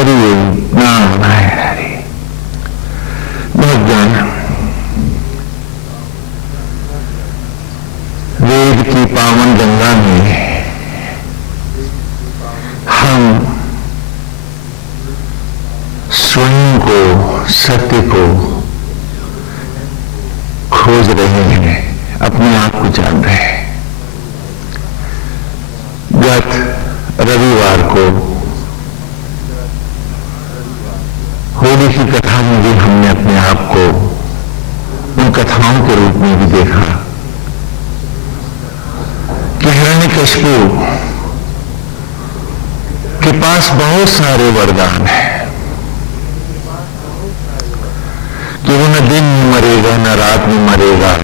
हरि नारायण हरि। भगवान वेद की पावन गंगा में हम स्वयं को, सत्य को खोज रहे हैं, अपने आप को जान रहे हैं। गत रविवार को होली की कथा में भी हमने अपने आप को उन कथाओं के रूप में भी देखा कि हिरण्यकशिपु के पास बहुत सारे वरदान हैं कि वो न दिन में मरेगा, न रात में मरेगा,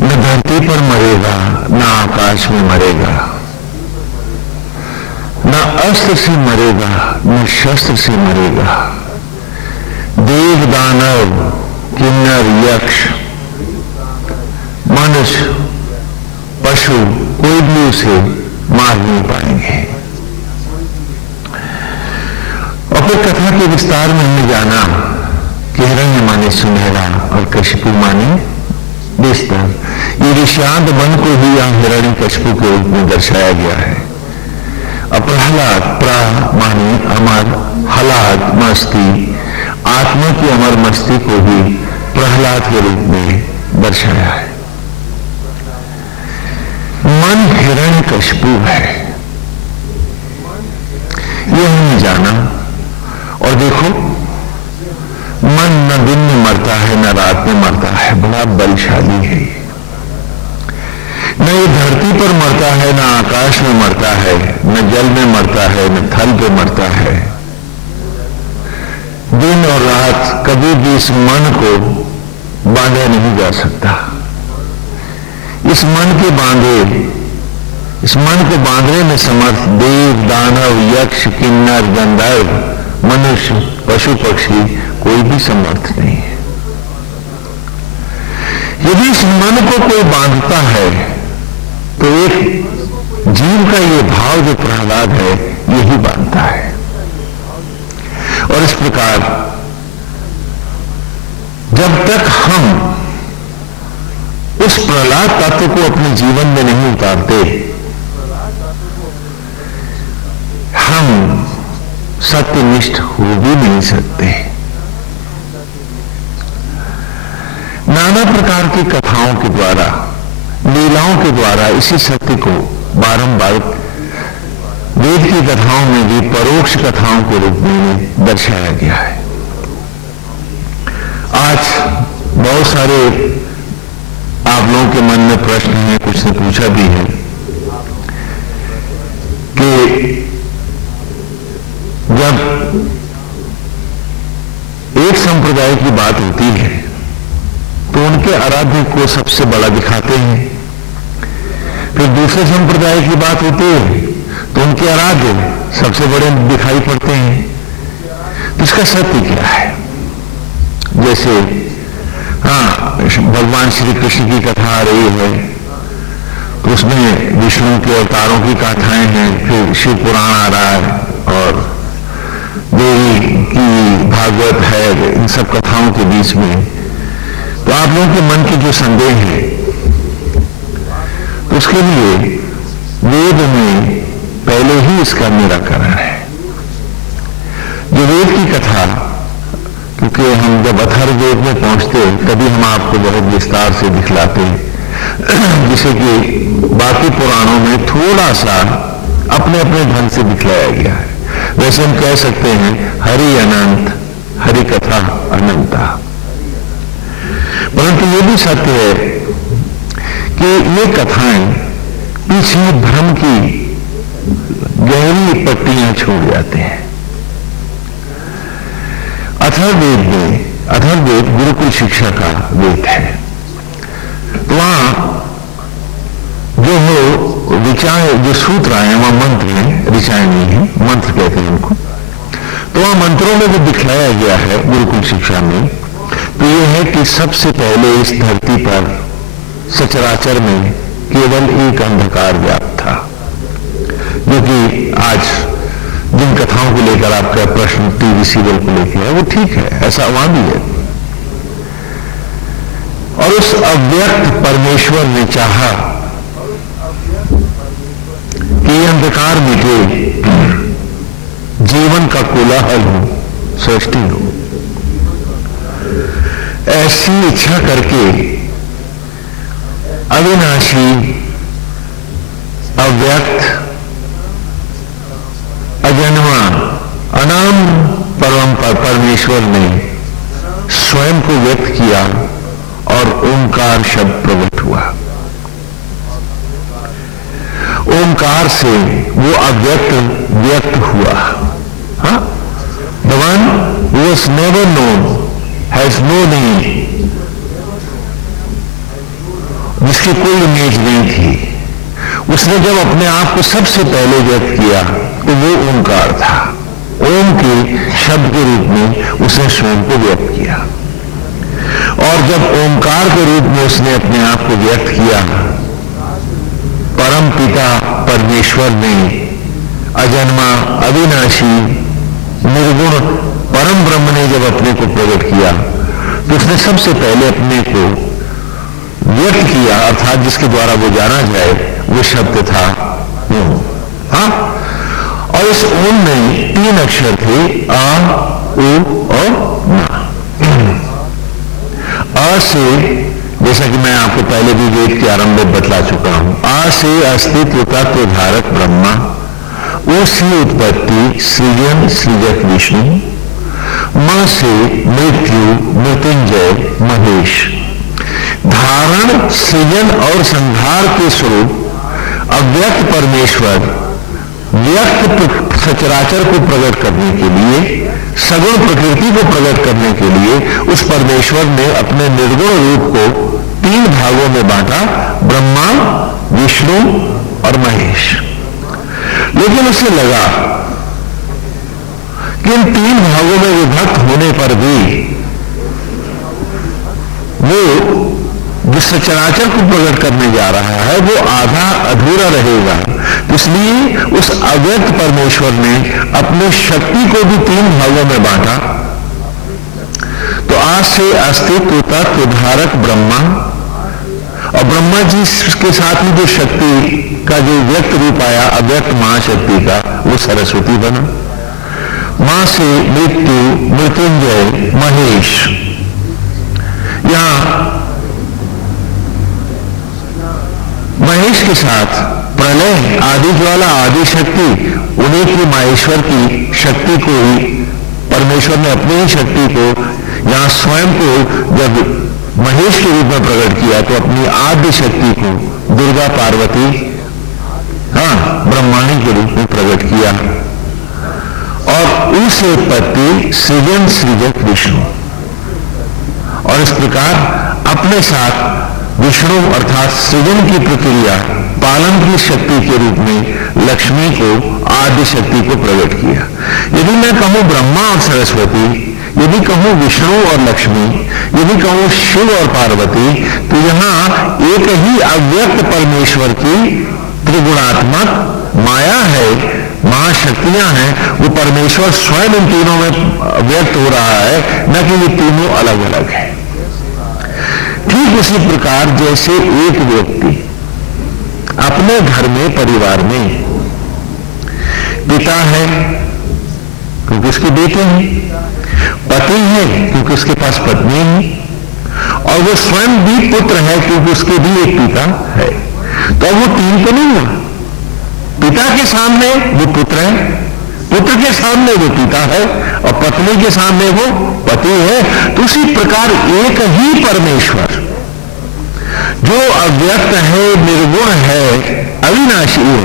न धरती पर मरेगा, न आकाश में मरेगा, न अस्त्र से मरेगा, न शस्त्र से मरेगा। देव, दानव, किन्नर, यक्ष, मनुष्य, पशु कोई भी उसे मार नहीं पाएंगे। और फिर कथा के विस्तार में हमने जाना कि हिरण्य माने सुनहरा और कशिपु माने बिस्तर। ये विषांत वन को ही यहां हिरण्यकशिपु के रूप में दर्शाया गया है। प्रहलाद, प्रा माने अमर, हलाद मस्ती, आत्मा की अमर मस्ती को भी प्रहलाद के रूप में दर्शाया है। मन हिरण्यकशिपु है, ये हमने जाना। और देखो, मन न दिन में मरता है, न रात में मरता है, बड़ा बलशाली है। न ये धरती पर मरता है, न आकाश में मरता है, न जल में मरता है, न थल पे मरता है। दिन और रात कभी भी इस मन को बांधा नहीं जा सकता। इस मन को बांधने में समर्थ देव, दानव, यक्ष, किन्नर, गंधर्व, मनुष्य, पशु, पक्षी कोई भी समर्थ नहीं है। यदि इस मन को कोई बांधता है तो एक जीव का ये भाव जो प्रहलाद है यही बांधता है। और इस प्रकार जब तक हम उस प्रहलाद तत्व को अपने जीवन में नहीं उतारते, हम सत्यनिष्ठ हो भी नहीं सकते। नाना प्रकार की कथाओं के द्वारा, लीलाओं के द्वारा इसी सत्य को बारंबार वेद की कथाओं में भी परोक्ष कथाओं के रूप में दर्शाया गया है। आज बहुत सारे आप लोगों के मन में प्रश्न हैं, कुछ ने पूछा भी है कि जब एक संप्रदाय की बात होती है तो उनके आराध्य को सबसे बड़ा दिखाते हैं, फिर दूसरे संप्रदाय की बात होती है तो उनके आराध्य सबसे बड़े दिखाई पड़ते हैं। तो इसका सत्य क्या है? जैसे भगवान श्री कृष्ण की कथा आ रही है तो उसमें विष्णु के अवतारों की कथाएं हैं, फिर शिव पुराण आ रहा है और देवी की भागवत है, इन सब कथाओं के बीच में। तो आप लोगों के मन के जो संदेह है तो उसके लिए वेद में पहले ही इसका निराकरण है। जो वेद की कथा, क्योंकि हम जब अथर्ववेद में पहुंचते तभी हम आपको बहुत विस्तार से दिखलाते हैं, जिसे कि बाकी पुराणों में थोड़ा सा अपने अपने ढंग से दिखलाया गया है। वैसे हम कह सकते हैं हरि अनंत, हरि कथा अनंता। परंतु ये भी सत्य है कि ये कथाएं पीछे भ्रम की गहरी पट्टियां छोड़ जाते हैं। अथर्ववेद गुरुकुल शिक्षा का वेद है। तो वहां जो हो ऋचाएं, जो सूत्र आए वहां मंत्र हैं, ऋचाएं नहीं है, मंत्र कहते हैं उनको। तो वहां मंत्रों में जो दिखलाया गया है गुरुकुल शिक्षा में, तो ये है कि सबसे पहले इस धरती पर सचराचर में केवल एक अंधकार व्याप्त था, जो कि आज जिन कथाओं को लेकर आपका प्रश्न टीवी सीरियल को लेकर है वो ठीक है, ऐसा वहां भी है। और उस अव्यक्त परमेश्वर ने चाहा कि अंधकार मिटे, जीवन का कोलाहल हो, सृष्टि हो। ऐसी इच्छा करके अविनाशी, अव्यक्त, अजन्मा, अनाम परमेश्वर ने स्वयं को व्यक्त किया और ओंकार शब्द प्रकट हुआ। ओंकार से वो अव्यक्त व्यक्त हुआ। हाँ, the one who was never known has no name, जिसकी कोई इमेज नहीं थी, उसने जब अपने आप को सबसे पहले व्यक्त किया तो वो ओंकार था। ओम के शब्द के रूप में उसने स्वयं को व्यक्त किया। और जब ओंकार के रूप में उसने अपने आप को व्यक्त किया, परम पिता परमेश्वर ने अजन्मा, अविनाशी, निर्गुण परम ब्रह्म ने जब अपने को प्रकट किया तो उसने सबसे पहले अपने को व्यक्त किया, अर्थात जिसके द्वारा वो जाना जाए, वो शब्द था ओम। हाँ, और इस ओम में 3 अक्षर थे, आ, ओ और ना। आ से, जैसा कि मैं आपको पहले भी वेद के आरंभ में बतला चुका हूं, आ से अस्तित्व तत्व धारक ब्रह्मा, ओ से उत्पत्ति सृजन सृजक विष्णु, म से मृत्यु मृत्युंजय महेश। धारण, सृजन और संहार के स्वरूप अव्यक्त परमेश्वर व्यक्त सचराचर को प्रकट करने के लिए, सगुण प्रकृति को प्रकट करने के लिए उस परमेश्वर ने अपने निर्गुण रूप को 3 भागों में बांटा, ब्रह्मा, विष्णु और महेश। लेकिन उसे लगा कि इन 3 भागों में विभक्त होने पर भी वो जो सचराचर को प्रकट करने जा रहा है वो आधा अधूरा रहेगा। इसलिए उस अव्यक्त परमेश्वर ने अपनी शक्ति को भी 3 भागों में बांटा। तो आज से अस्तित्व तत्व धारक ब्रह्मा, और ब्रह्मा जी के साथ में जो शक्ति का जो व्यक्त रूप आया अव्यक्त महाशक्ति का, वो सरस्वती बना। मां से मृत्यु मृत्युंजय महेश। यहां महेश के साथ प्रलय, आदि ज्वाला, आदि शक्ति, उन्हीं की माहेश्वर की शक्ति को ही परमेश्वर ने अपनी ही शक्ति को यहां स्वयं को जब महेश के रूप में प्रकट किया तो अपनी आद्य शक्ति को दुर्गा पार्वती, ब्रह्माणी के रूप में प्रकट किया। और उनसे उत्पत्ति सृजन सृजक विष्णु। और इस प्रकार अपने साथ विष्णु अर्थात सृजन की प्रक्रिया, पालन की शक्ति के रूप में लक्ष्मी को, आदि शक्ति को प्रकट किया। यदि मैं कहूं ब्रह्मा और सरस्वती, यदि कहूं विष्णु और लक्ष्मी, यदि कहूं शिव और पार्वती, तो यहां एक ही अव्यक्त परमेश्वर की त्रिगुणात्मक माया है, महाशक्तियां हैं। वो परमेश्वर स्वयं इन तीनों में व्यक्त हो रहा है, न कि ये तीनों अलग अलग है। ठीक उसी प्रकार जैसे एक व्यक्ति अपने घर में, परिवार में पिता है क्योंकि उसके बेटे हैं, पति है क्योंकि उसके पास पत्नी है, और वो स्वयं भी पुत्र है क्योंकि उसके भी एक पिता है। तो वो 3 तो नहीं हुआ। पिता के सामने वो पुत्र है, पुत्र के सामने वो पिता है, और पत्नी के सामने वो पति है। तो उसी प्रकार एक ही परमेश्वर जो अव्यक्त है, निर्गुण है, अविनाशी है,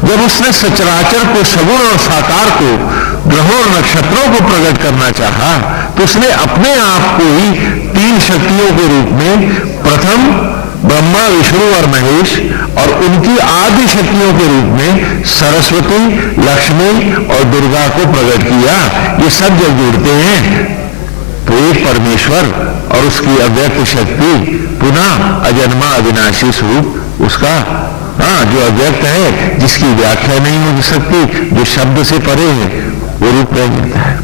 जब उसने सचराचर को, सगुण और साकार को, ग्रहों और नक्षत्रों को प्रकट करना चाहा, तो उसने अपने आप को ही 3 शक्तियों के रूप में प्रथम ब्रह्मा, विष्णु और महेश, और उनकी आदि शक्तियों के रूप में सरस्वती, लक्ष्मी और दुर्गा को प्रकट किया। ये सब जब जुड़ते हैं तो एक परमेश्वर और उसकी अव्यक्त शक्ति पुनः अजन्मा अविनाशी स्वरूप उसका हाँ, जो अव्यक्त है, जिसकी व्याख्या नहीं हो सकती, जो शब्द से परे है, वो रूप रह जाता है।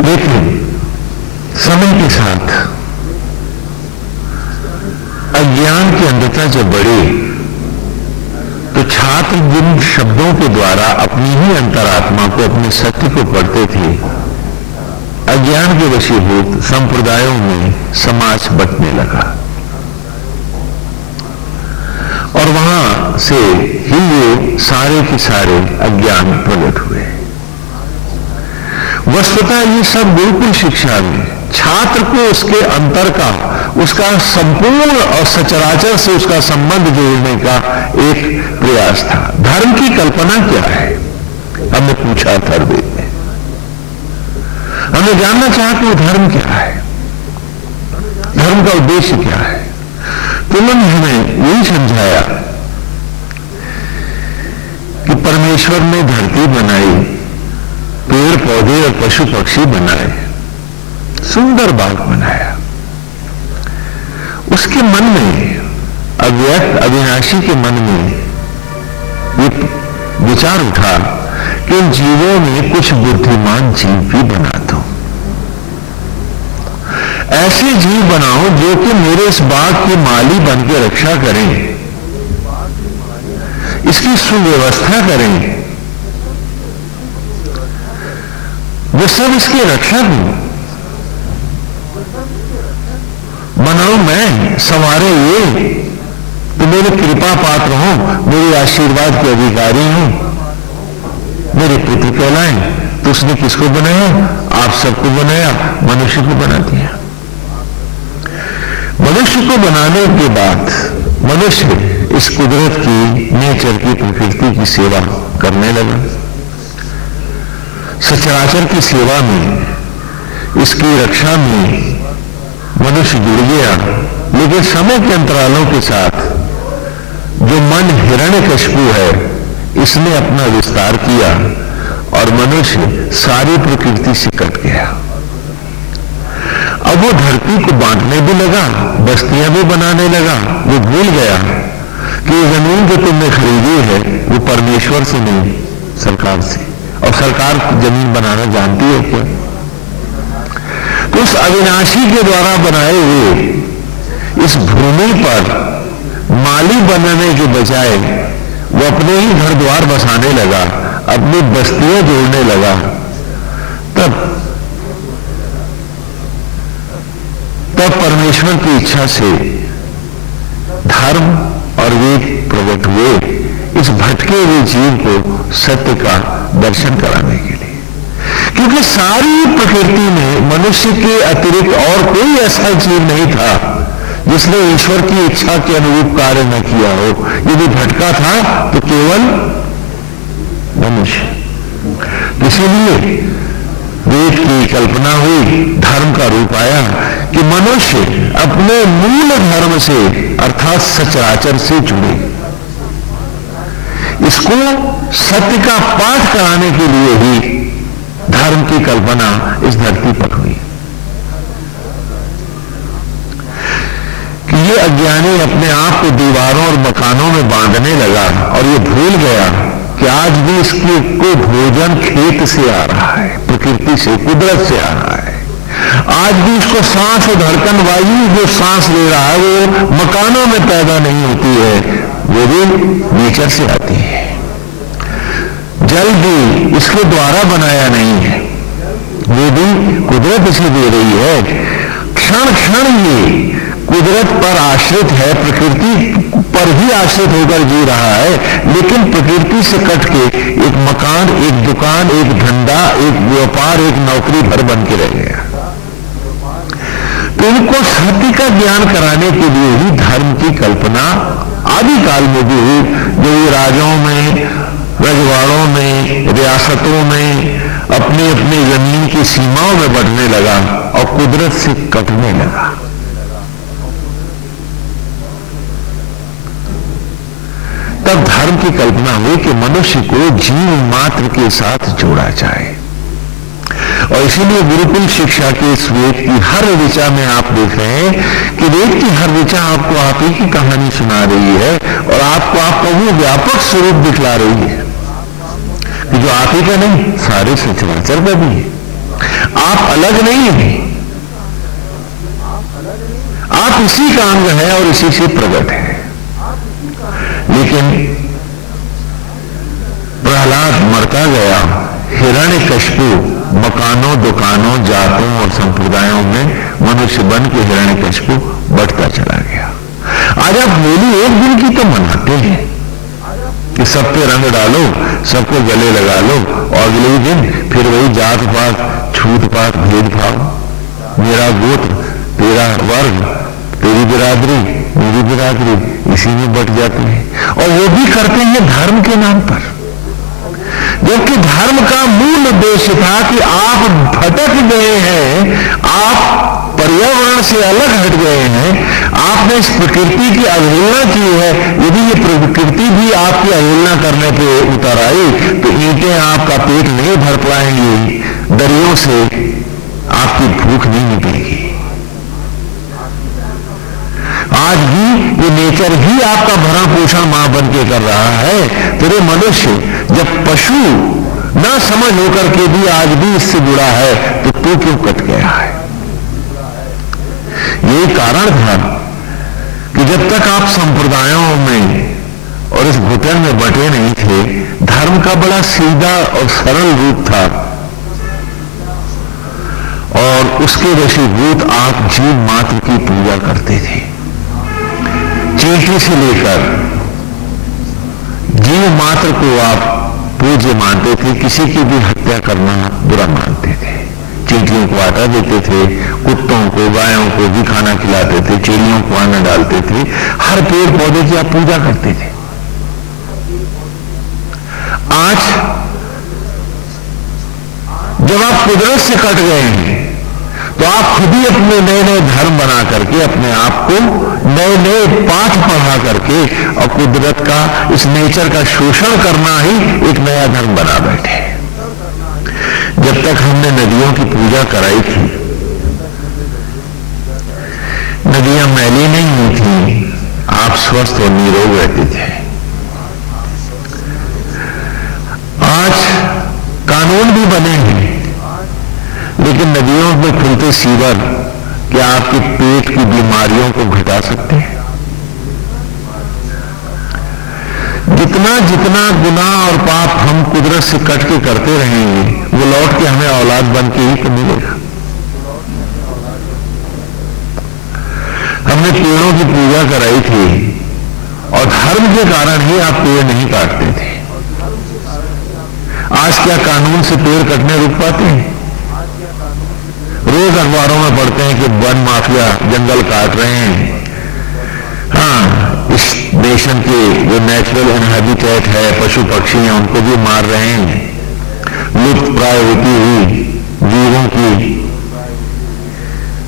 लेकिन समय के साथ अज्ञान की अंधता जब बढ़ी, तो छात्र जिन शब्दों के द्वारा अपनी ही अंतरात्मा को, अपने सत्य को पढ़ते थे, अज्ञान के वशीभूत संप्रदायों में समाज बंटने लगा और वहां से ही ये सारे के सारे अज्ञान प्रकट हुए। वस्तुतः ये सब बिल्कुल शिक्षा में छात्र को उसके अंतर का, उसका संपूर्ण और सचराचर से उसका संबंध जोड़ने का एक प्रयास था। धर्म की कल्पना क्या है, हमने पूछा अथर्ववेद में। हमने जानना चाहा कि वो धर्म क्या है, धर्म का उद्देश्य क्या है। तो उन्होंने हमें यही समझाया कि परमेश्वर ने धरती बनाई, पेड़ पौधे और पशु पक्षी बनाए, सुंदर बाग बनाया। उसके मन में, अव्यक्त अविनाशी के मन में ये विचार उठा कि इन जीवों में कुछ बुद्धिमान जीव भी बना दो, ऐसे जीव बनाओ जो कि मेरे इस बाग के माली बन के रक्षा करें, इसकी सुव्यवस्था करें, वो सब इसकी रक्षा करूं। बनाऊं मैं, संवारे ये, तो मेरे कृपा पात्र हो, मेरे आशीर्वाद के अधिकारी हो, मेरे पुत्र कहलाएं। तो उसने किसको बनाया? आप सबको बनाया, मनुष्य को बना दिया। मनुष्य को बनाने के बाद मनुष्य इस कुदरत की, नेचर की, प्रकृति की सेवा करने लगा। सचराचर की सेवा में, इसकी रक्षा में मनुष्य जुड़ गया। लेकिन समय के अंतरालों के साथ जो मन हिरण्यकशिपु है, इसने अपना विस्तार किया और मनुष्य सारी प्रकृति से कट गया। अब वो धरती को बांटने भी लगा, बस्तियां भी बनाने लगा। वो भूल गया कि जमीन जो तुमने खरीदी है वो परमेश्वर से नहीं, सरकार से। और सरकार जमीन बनाना जानती है क्या? तो उस अविनाशी के द्वारा बनाए हुए इस भूमि पर माली बनने के बजाय वो अपने ही घर द्वार बसाने लगा, अपनी बस्तियां जोड़ने लगा। तब परमेश्वर की इच्छा से धर्म और वेद प्रकट हुए, इस भटके हुए जीव को सत्य का दर्शन कराने के लिए। क्योंकि सारी प्रकृति में मनुष्य के अतिरिक्त और कोई ऐसा जीव नहीं था जिसने ईश्वर की इच्छा के अनुरूप कार्य न किया हो। यदि भटका था तो केवल मनुष्य। इसीलिए वेद की कल्पना हुई, धर्म का रूप आया कि मनुष्य अपने मूल धर्म से अर्थात सचराचर से जुड़े। इसको सत्य का पाठ कराने के लिए ही धर्म की कल्पना इस धरती पर हुई कि ये अज्ञानी अपने आप को दीवारों और मकानों में बांधने लगा और ये भूल गया कि आज भी इसके को भोजन खेत से आ रहा है, प्रकृति से, कुदरत से आ रहा है। आज भी इसको सांस और धड़कन, वायु जो सांस ले रहा है वो मकानों में पैदा नहीं होती है, वो भी नेचर से आती है। जल भी इसके द्वारा बनाया नहीं है, वो भी कुदरत इसे दे रही है। क्षण क्षण ये कुदरत पर आश्रित है, प्रकृति पर ही आश्रित होकर जी रहा है। लेकिन प्रकृति से कट के एक मकान, एक दुकान, एक धंधा, एक व्यापार, एक नौकरी भर बन के रह गया। तो इनको सत्य का ज्ञान कराने के लिए ही धर्म की कल्पना आदिकाल में भी हुई, जो ये राजाओं में, रजवाड़ों में, रियासतों में अपने अपने जमीन की सीमाओं में बढ़ने लगा और कुदरत से कटने लगा। तब धर्म की कल्पना हुई कि मनुष्य को जीव मात्र के साथ जोड़ा जाए और इसीलिए गुरुकुल शिक्षा के इस वेद की हर ऋचा में आप देख रहे हैं कि वेद की हर ऋचा आपको आप ही की कहानी सुना रही है और आपको आपका वो व्यापक स्वरूप दिखला रही है कि जो आप ही का नहीं, सारे सचराचर का भी है। आप अलग नहीं हैं, आप इसी का अंग है और इसी से प्रकट है। लेकिन प्रहलाद मरता गया, हिरण्यकशिपु मकानों, दुकानों, जातों और संप्रदायों में मनुष्य बन के हिरण्यकशिपु बढ़ता चला गया। आज आप होली एक दिन की तो मनाते हैं कि सब पे रंग डालो, सबको गले लगा लो, और अगले ही दिन फिर वही जात पात, छूत पात, भेदभाव, मेरा गोत्र, तेरा वर्ग, तेरी बिरादरी, मेरी बिरादरी, इसी में बट जाते हैं। और वो भी करते हैं धर्म के नाम पर, जबकि धर्म का मूल उद्देश्य था कि आप भटक गए हैं, आप पर्यावरण से अलग हट गए हैं, आपने इस प्रकृति की अवहेलना की है। यदि ये प्रकृति भी आपकी अवहेलना करने पे उतर आई तो ईंटें आपका पेट नहीं भर पाएंगी, दरियों से आपकी भूख नहीं मिटेगी। आज भी ये नेचर ही आपका भरण पोषण मां बन के कर रहा है। तेरे मनुष्य जब पशु ना समझ होकर के भी आज भी इससे जुड़ा है तो तू क्यों कट गया है? यही कारण था कि जब तक आप संप्रदायों में और इस घुटन में बटे नहीं थे, धर्म का बड़ा सीधा और सरल रूप था और उसके वशीभूत आप जीव मात्र की पूजा करते थे। चींटी से लेकर जीव मात्र को आप पूज्य मानते थे, किसी की भी हत्या करना बुरा मानते थे। चींटियों को आटा देते थे, कुत्तों को, गायों को भी खाना खिलाते थे, चिड़ियों को अन्न डालते थे, हर पेड़ पौधे की आप पूजा करते थे। आज जब आप कुदरत से कट गए हैं तो आप खुद ही अपने नए नए धर्म बना करके, अपने आप को नए नए पाठ पढ़ा करके और कुदरत का, इस नेचर का शोषण करना ही एक नया धर्म बना बैठे। जब तक हमने नदियों की पूजा कराई थी, नदियां मैली नहीं हुई थी, आप स्वस्थ और निरोग रहते थे। आज कानून भी बने हैं, लेकिन नदियों में खुलते सीवर क्या आपके पेट की बीमारियों को घटा सकते हैं? जितना जितना गुनाह और पाप हम कुदरत से कट के करते रहेंगे, वो लौट के हमें औलाद बन के ही तो मिलेगा। हमने पेड़ों की पूजा कराई थी और धर्म के कारण ही आप पेड़ नहीं काटते थे। आज क्या कानून से पेड़ कटने रुक पाते हैं? रोज अखबारों में पढ़ते हैं कि वन माफिया जंगल काट रहे हैं। हाँ, इस नेशन के जो नेचुरल इनहैबिटेट है, पशु पक्षी हैं, उनको भी मार रहे हैं। लुप्त प्राय होती हुई जीवों की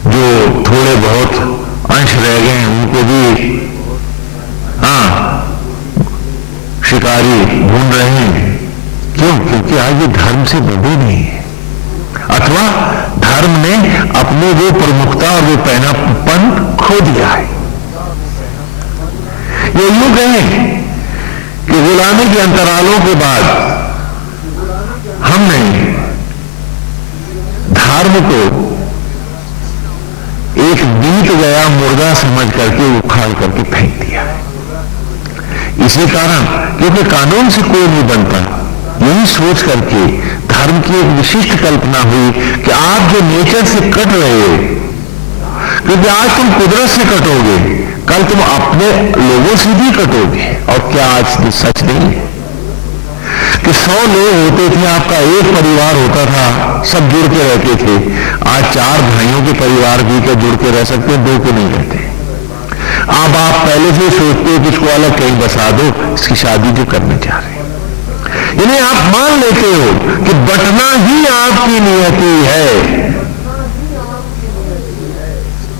जो थोड़े बहुत अंश रह गए हैं उनको भी शिकारी ढूंढ रहे हैं। क्यों? क्योंकि आज ये धर्म से बंधे नहीं है, अथवा धर्म ने अपने वो प्रमुखता और वो पहनापन खो दिया है। ये यूं कहें कि गुलामी के अंतरालों के बाद हमने धर्म को एक बीत गया मुर्दा समझ करके उखाड़ करके फेंक दिया है। इसी कारण, क्योंकि कानून से कोई नहीं बनता, यही सोच करके धर्म की एक विशिष्ट कल्पना हुई कि आप जो नेचर से कट रहे हो, क्योंकि आज तुम कुदरत से कटोगे, कल तुम अपने लोगों से भी कटोगे। और क्या आज सच नहीं है कि 100 लोग होते थे, आपका एक परिवार होता था, सब जुड़ के रहते थे। आज 4 भाइयों के परिवार भी क्या जुड़ के रह सकते हैं? 2 को नहीं रहते। अब आप पहले से सोचते हो कि इसको अलग कहीं बसा दो, इसकी शादी जो करने जा रहे हैं। यानी आप मान लेते हो कि बटना ही आपकी नियति है।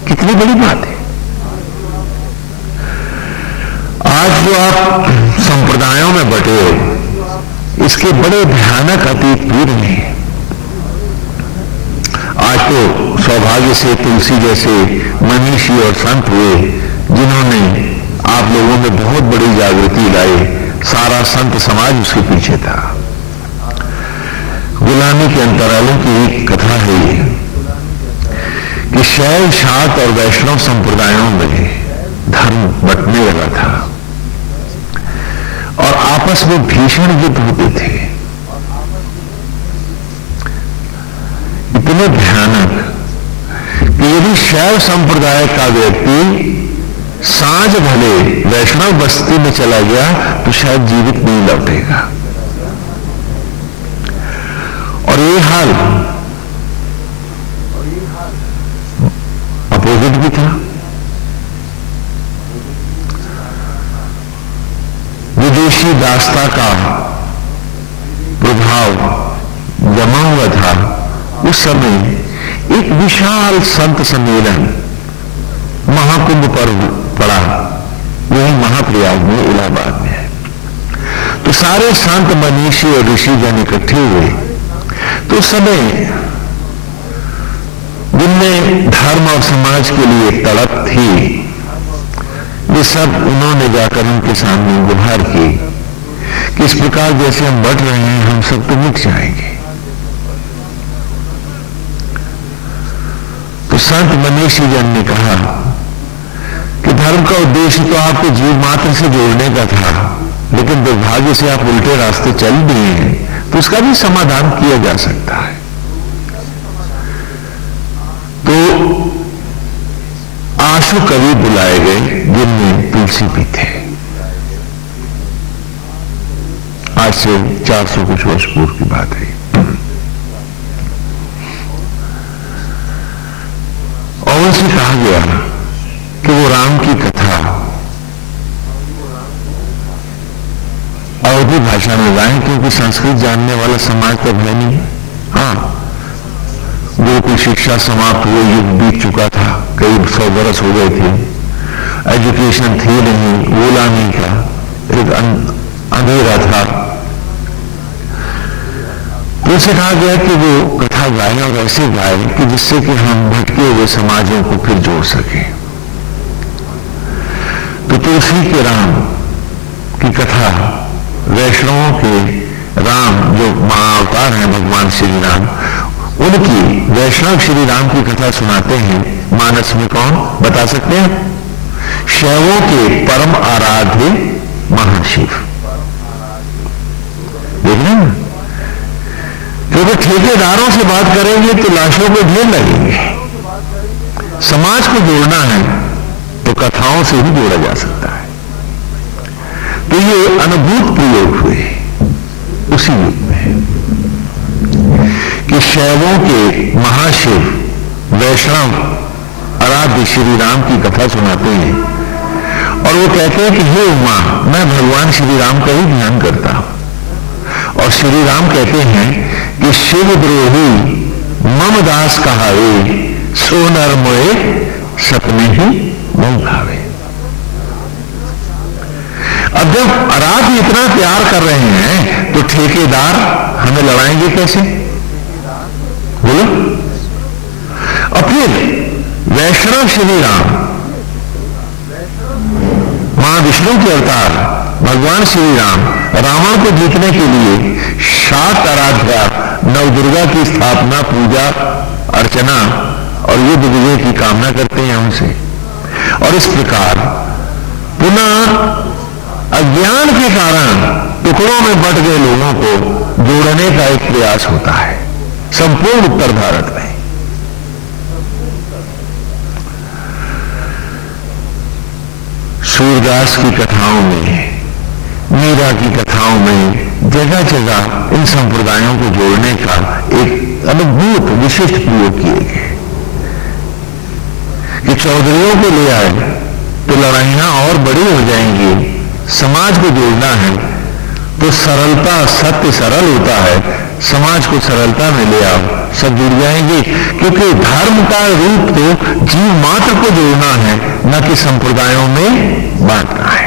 कितनी बड़ी बात है। आज जो आप संप्रदायों में बटे हो, इसके बड़े भयानक अतीत भी नहीं है। आज तो सौभाग्य से तुलसी जैसे मनीषी और संत हुए जिन्होंने आप लोगों में बहुत बड़ी जागृति लाई। सारा संत समाज उसके पीछे था। गुलामी के अंतरालों की एक कथा है ये कि शैव शाक्त और वैष्णव संप्रदायों में धर्म बंटने लगा था और आपस में भीषण युद्ध होते थे, इतने भयानक कि यदि शैव संप्रदाय का व्यक्ति सांझ भले वैष्णव बस्ती में चला गया तो शायद जीवित नहीं लौटेगा। और ये हाल अपोजिट भी था। विदेशी दास्ता का प्रभाव जमा हुआ था। उस समय एक विशाल संत सम्मेलन महाकुंभ पर्व पड़ा, यही महाप्रयाग में इलाहाबाद में है। तो सारे संत मनीषी और ऋषि जन इकट्ठे हुए। तो उस समय जिनमें धर्म और समाज के लिए तड़प थी, ये सब उन्होंने जाकर उनके सामने गुहार की कि इस प्रकार जैसे हम बढ़ रहे हैं हम सब तो मिट जाएंगे। तो संत मनीषी जन ने कहा कि धर्म का उद्देश्य तो आपको जीव मात्र से जोड़ने का था, लेकिन दुर्भाग्य से आप उल्टे रास्ते चल दिए हैं, तो उसका भी समाधान किया जा सकता है। तो आशु कवि बुलाए गए जिनमें तुलसी भी थे। आज से 400 कुछ वर्ष पूर्व की बात है। और उनसे कहा गया कि वो राम की कथा अवधी भाषा में गाएं, क्योंकि संस्कृत जानने वाला समाज तो है नहीं। हाँ, गुरुकुल शिक्षा समाप्त हुए, युग बीत चुका था, कई 100 बरस हो गए थे, एजुकेशन थी नहीं, गुलामी का एक अंधेरा था। तो उसे कहा गया कि वो कथा गाए और ऐसे गाए कि जिससे कि हम भटके हुए समाजों को फिर जोड़ सके। तो तुलसी के राम की कथा, वैष्णवों के राम जो महाअवतार हैं भगवान श्री राम, उनकी वैष्णव श्री राम की कथा सुनाते हैं। मानस में कौन बता सकते हैं? शैवों के परम आराध्य महाशिव। देख रहे हैं, क्योंकि ठेकेदारों से बात करेंगे तो लाशों को ढेर लगेंगे। समाज को जोड़ना है तो कथाओं से ही जोड़ा जा सकता है। तो ये अनुभूत प्रयोग हुए उसी युग में कि शैवों के महाशिव वैष्णव आराध्य श्री राम की कथा सुनाते हैं और वो कहते हैं कि हे उमा, मैं भगवान श्री राम का ही ध्यान करता हूं। और श्री राम कहते हैं कि शिव द्रोही मम दास कहावे, सो नर मोए सपने ही मुंह खावे। अब जब आराध्य इतना प्यार कर रहे हैं तो ठेकेदार हमें लड़ाएंगे कैसे? बोलो। और फिर वैष्णव श्री राम, मां विष्णु के अवतार भगवान श्री राम, रावण को जीतने के लिए 7 आराध्या नवदुर्गा की स्थापना, पूजा अर्चना और युद्ध विजय की कामना करते हैं उनसे। और इस प्रकार पुनः अज्ञान के कारण टुकड़ों में बंट गए लोगों को जोड़ने का एक प्रयास होता है संपूर्ण उत्तर भारत में। सूरदास की कथाओं में, मीरा की कथाओं में जगह जगह इन संप्रदायों को जोड़ने का एक अद्भुत विशिष्ट प्रयोग किए गए कि चौधरियों को ले आए तो लड़ाइयां और बड़ी हो जाएंगी। समाज को जोड़ना है तो सरलता, सत्य सरल होता है, समाज को सरलता में ले आओ, सब जुड़ जाएंगे। क्योंकि धर्म का रूप तो जीव मात्र को जोड़ना है, न कि संप्रदायों में बांटना है।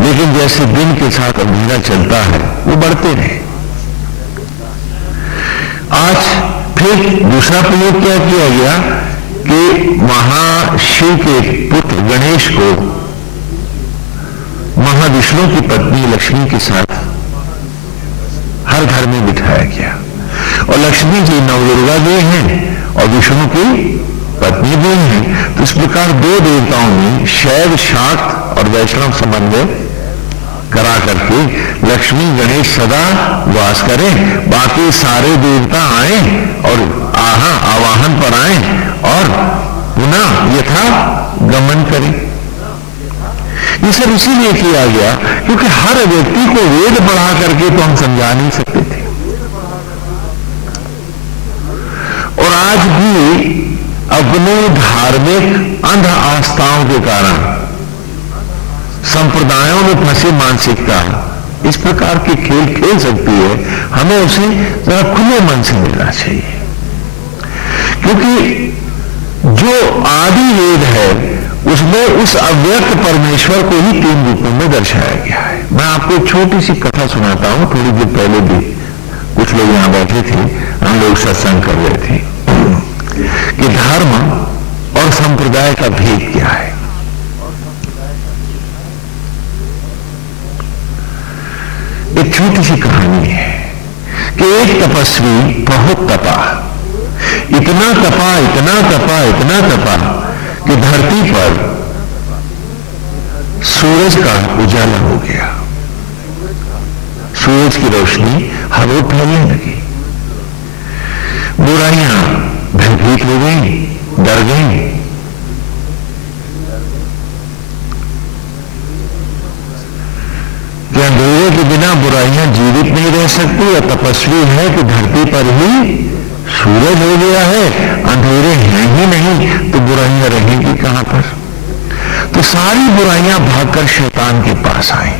लेकिन जैसे दिन के साथ अंधेरा चलता है वो बढ़ते रहे। आज फिर दूसरा प्रयोग क्या किया गया कि महाशिव के पुत्र गणेश को महाविष्णु की पत्नी लक्ष्मी के साथ हर घर में बिठाया गया। और लक्ष्मी जी नवदुर्गा देवी हैं और विष्णु की पत्नी भी हैं। तो इस प्रकार दो देवताओं में शैव शाक्त और वैष्णव समन्वय करा करके लक्ष्मी गणेश सदा वास करें, बाकी सारे देवता आए और आवाहन पर आए और पुनः यथा गमन करें। ये सब इसीलिए किया गया क्योंकि हर व्यक्ति को वेद पढ़ा करके तो हम समझा नहीं सकते थे। और आज भी अपने धार्मिक अंध आस्थाओं के कारण संप्रदायों में फंसे मानसिकता इस प्रकार के खेल खेल सकती है। हमें उसे जरा खुले मन से मिलना चाहिए, क्योंकि जो आदि वेद है उसमें उस अव्यक्त परमेश्वर को ही 3 रूपों में दर्शाया गया है। मैं आपको एक छोटी सी कथा सुनाता हूं। थोड़ी देर पहले भी कुछ लोग यहां बैठे थे, हम लोग सत्संग कर रहे थे कि धर्म और संप्रदाय का भेद क्या है। एक छोटी सी कहानी है कि एक तपस्वी बहुत तपा, इतना तपा, इतना तपा, इतना तपा कि धरती पर सूरज का उजाला हो गया। सूरज की रोशनी हर ओर फैलने लगी। बुराइयां भयभीत हो गई, डर गई। कि अंधेरे के बिना बुराइयां जीवित नहीं रह सकती, और तपस्वी है कि धरती पर ही सूरज हो गया है, अंधेरे हैं ही नहीं तो बुराइयां रहेंगी कहां पर। तो सारी बुराइयां भागकर शैतान के पास आई।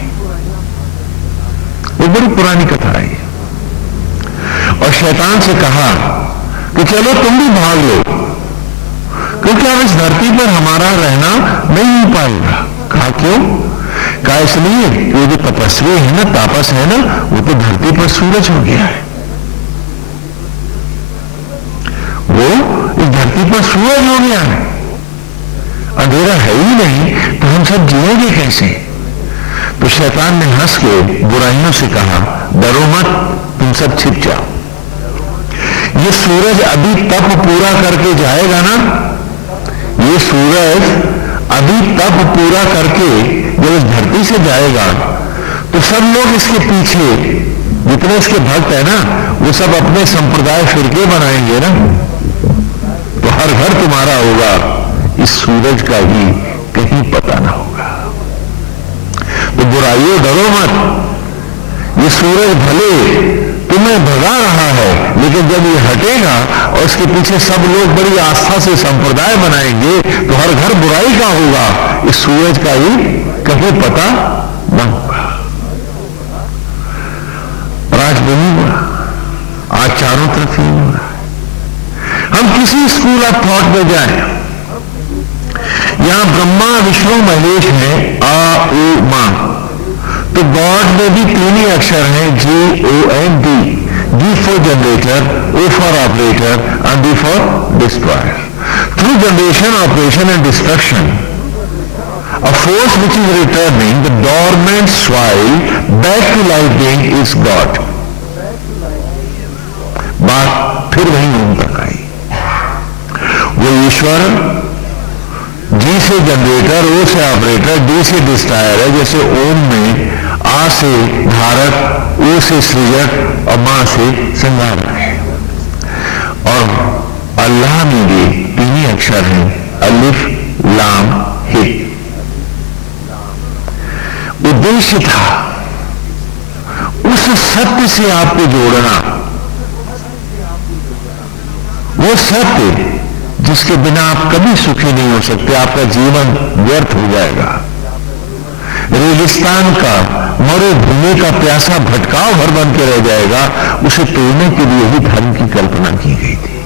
वो बड़ी पुरानी कथा है। और शैतान से कहा कि चलो तुम भी भाग लो, क्योंकि अब इस धरती पर हमारा रहना नहीं हो पाएगा। कहा क्यों? कहा इसलिए ये जो तपस्वी है ना, तापस है ना, वो तो धरती पर सूरज हो गया है। वो इस धरती पर सूरज हो गया है, अंधेरा है ही नहीं, तो हम सब जिएंगे कैसे? तो शैतान ने हंस के बुराइयों से कहा, डरो मत, तुम सब छिप जाओ। ये सूरज अभी तप पूरा करके जाएगा ना, ये सूरज अभी तप पूरा करके जब इस धरती से जाएगा तो सब लोग इसके पीछे, जितने इसके भक्त है ना, वो सब अपने संप्रदाय फिरके बनाएंगे ना, तो हर घर तुम्हारा होगा, इस सूरज का भी कहीं पता ना होगा। तो बुराइयों डरो मत, ये सूरज भले तुम्हें भगा रहा है, लेकिन जब ये हटेगा और इसके पीछे सब लोग बड़ी आस्था से संप्रदाय बनाएंगे तो हर घर बुराई का होगा, इस सूरज का ही कहीं पता न होगा। और आज नहीं हुआ, आज चारों तरफ ही हो रहा है। हम किसी स्कूल ऑफ थॉट में जाएं, यहां ब्रह्मा विष्णु महेश है, आ ओ मां, तो गॉड में भी 3 ही अक्षर हैं, GOD, D for generator, O for operator, and D for destroyer. Through generation, operation and destruction, a force which is returning the dormant soil back to life being is God. बात फिर वही ओम तक आई। वो ईश्वर जी से जनरेटर, ओ से operator, D से destroyer है। जैसे ओम में आ से धारक, ओ से सृजक और मां से संहारक है। और अल्लाह में भी 3 ही अक्षर हैं, अलिफ लाम हे। उद्देश्य था उस सत्य से आपको जोड़ना, वो सत्य जिसके बिना आप कभी सुखी नहीं हो सकते, आपका जीवन व्यर्थ हो जाएगा। रेगिस्तान का, मरुभूमि का प्यासा भटकाव भर बन के रह जाएगा। उसे तोड़ने के लिए ही धर्म की कल्पना की गई थी।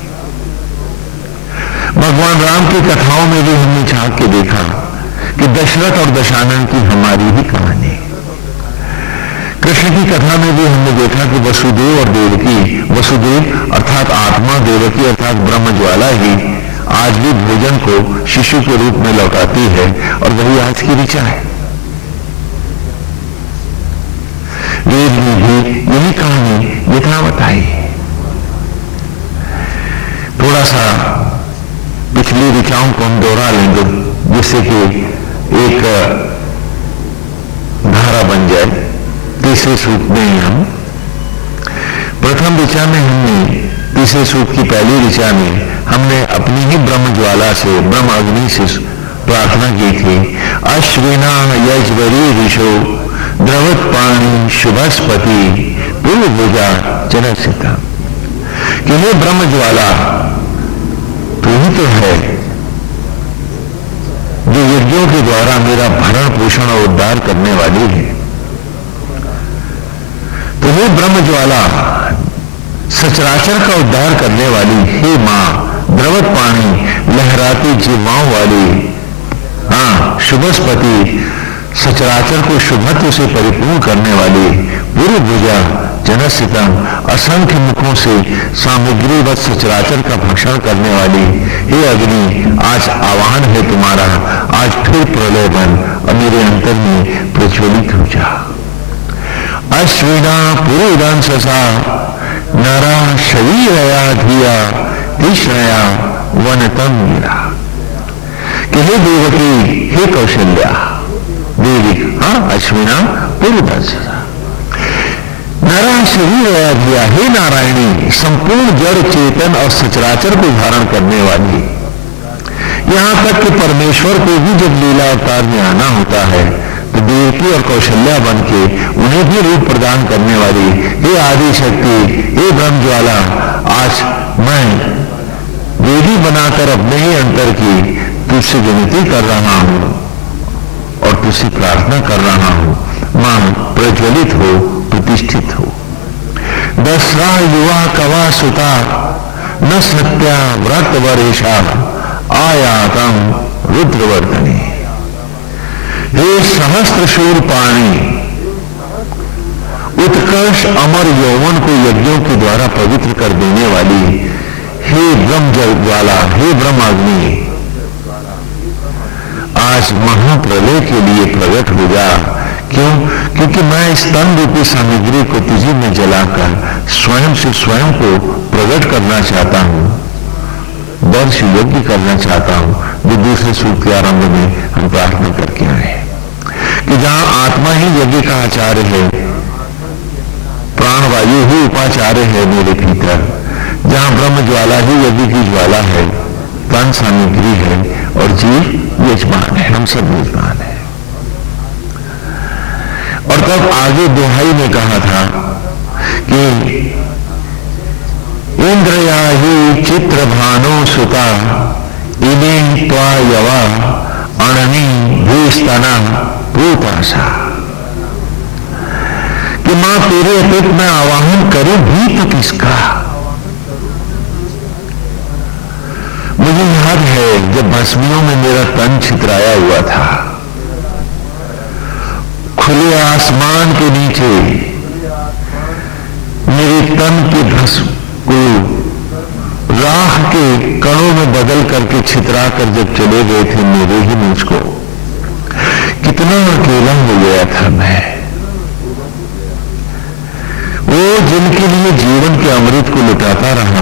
भगवान राम की कथाओं में भी हमने झांक के देखा कि दशरथ और दशानन की हमारी ही कहानी। कृष्ण की कथा में भी हमने देखा कि वसुदेव और देवकी, वसुदेव अर्थात आत्मा, देवकी अर्थात ब्रह्म ज्वाला ही आज भी भोजन को शिशु के रूप में लौटाती है, और वही आज की ऋचा है। वेद में भी यही कहानी यथावत आई। थोड़ा सा पिछली ऋचाओं को हम दोहरा लेंगे, जिससे कि एक धारा बन जाए। तीसरे सूक्त में ही हम प्रथम ऋचा में हमने तीसरे सूक्त की पहली ऋचा में हमने अपनी ही ब्रह्म ज्वाला से, ब्रह्म अग्नि से प्रार्थना की थी। अश्विना यजवरी ऋषो द्रवत पाणी शुभस्पति पूर्वभुजा जनसिता, कि हे ब्रह्म ज्वाला, तू ही तो है जो यज्ञों के द्वारा मेरा भरण पोषण और उद्धार करने वाली है। तो हे ब्रह्म ज्वाला, सचराचर का उद्धार करने वाली, हे मां द्रवत पानी लहराती जीवाओं वाली, हाँ शुभस्पति, सचराचर को शुभत्व से परिपूर्ण करने वाली, पूरी भुजा जनसितम, असंख्य मुखों से सामग्री व सचराचर का भक्षण करने वाली, हे अग्नि, आज आह्वान है तुम्हारा, आज फिर प्रलय बन और मेरे अंतर में प्रज्वलित हो जा। अश्विना पुरुदं ससा नरा शरीरया धिया तीक्ष्णया वनतम गिरा, कि हे देवकी, हे कौशल्या देवी, हाँ अश्विना पुरुदं ससा नरा शरीरया धिया, हे नारायणी, संपूर्ण जड़ चेतन और सचराचर को धारण करने वाली, यहां तक कि परमेश्वर को भी जब लीला अवतार में आना होता है तो देवकी और कौशल्या बन के उन्हें भी रूप प्रदान करने वाली, हे आदि शक्ति, हे ब्रह्म ज्वाला, आज मैं देवी बनाकर अपने ही अंतर की तुझसे विनती कर रहा हूं और तुझसे प्रार्थना कर रहा हूं, मां प्रज्वलित हो, प्रतिष्ठित हो। दसरा युवा कवा सुता न सत्या व्रत वरेशा आयातम रुद्रवर्धनी, हे सहस्त्र शूर पाणी, उत्कर्ष अमर यौवन को यज्ञों के द्वारा पवित्र कर देने वाली, हे ब्रह्म ज्वाला, हे ब्रह्माग्नि, आज महाप्रलय के लिए प्रकट हो जा। क्यों? क्योंकि मैं इस तन रूपी सामग्री को तुझी में जलाकर स्वयं से स्वयं को प्रकट करना चाहता हूं, दर्श यज्ञ करना चाहता हूं, जो दूसरे सूक्त के आरंभ में हम प्रार्थना करके आए कि जहां आत्मा ही यज्ञ का आचार्य है, प्राणवायु ही उपाचार्य है मेरे भीतर, जहां ब्रह्म ज्वाला ही यज्ञ की ज्वाला है, तन सामग्री है और जीव यजमान है, हम सब यजमान है। और तब आगे दोहाई में कहा था कि इंद्रया ही चित्र भानो सुता इने त्वा यवा अणनी भूस्तना भूताशा, कि मां तेरे अतिरिक्त मैं आवाहन करूं भी तो किसका। मुझे याद है जब भस्मियों में मेरा तन छितराया हुआ था, खुले आसमान के नीचे मेरे तन के भस्म को राख के कणों में बदल करके छितरा कर जब चले गए थे मेरे ही मुझको, कितना अकेला हो गया था मैं। वो जिनके लिए जीवन के अमृत को लुटाता रहा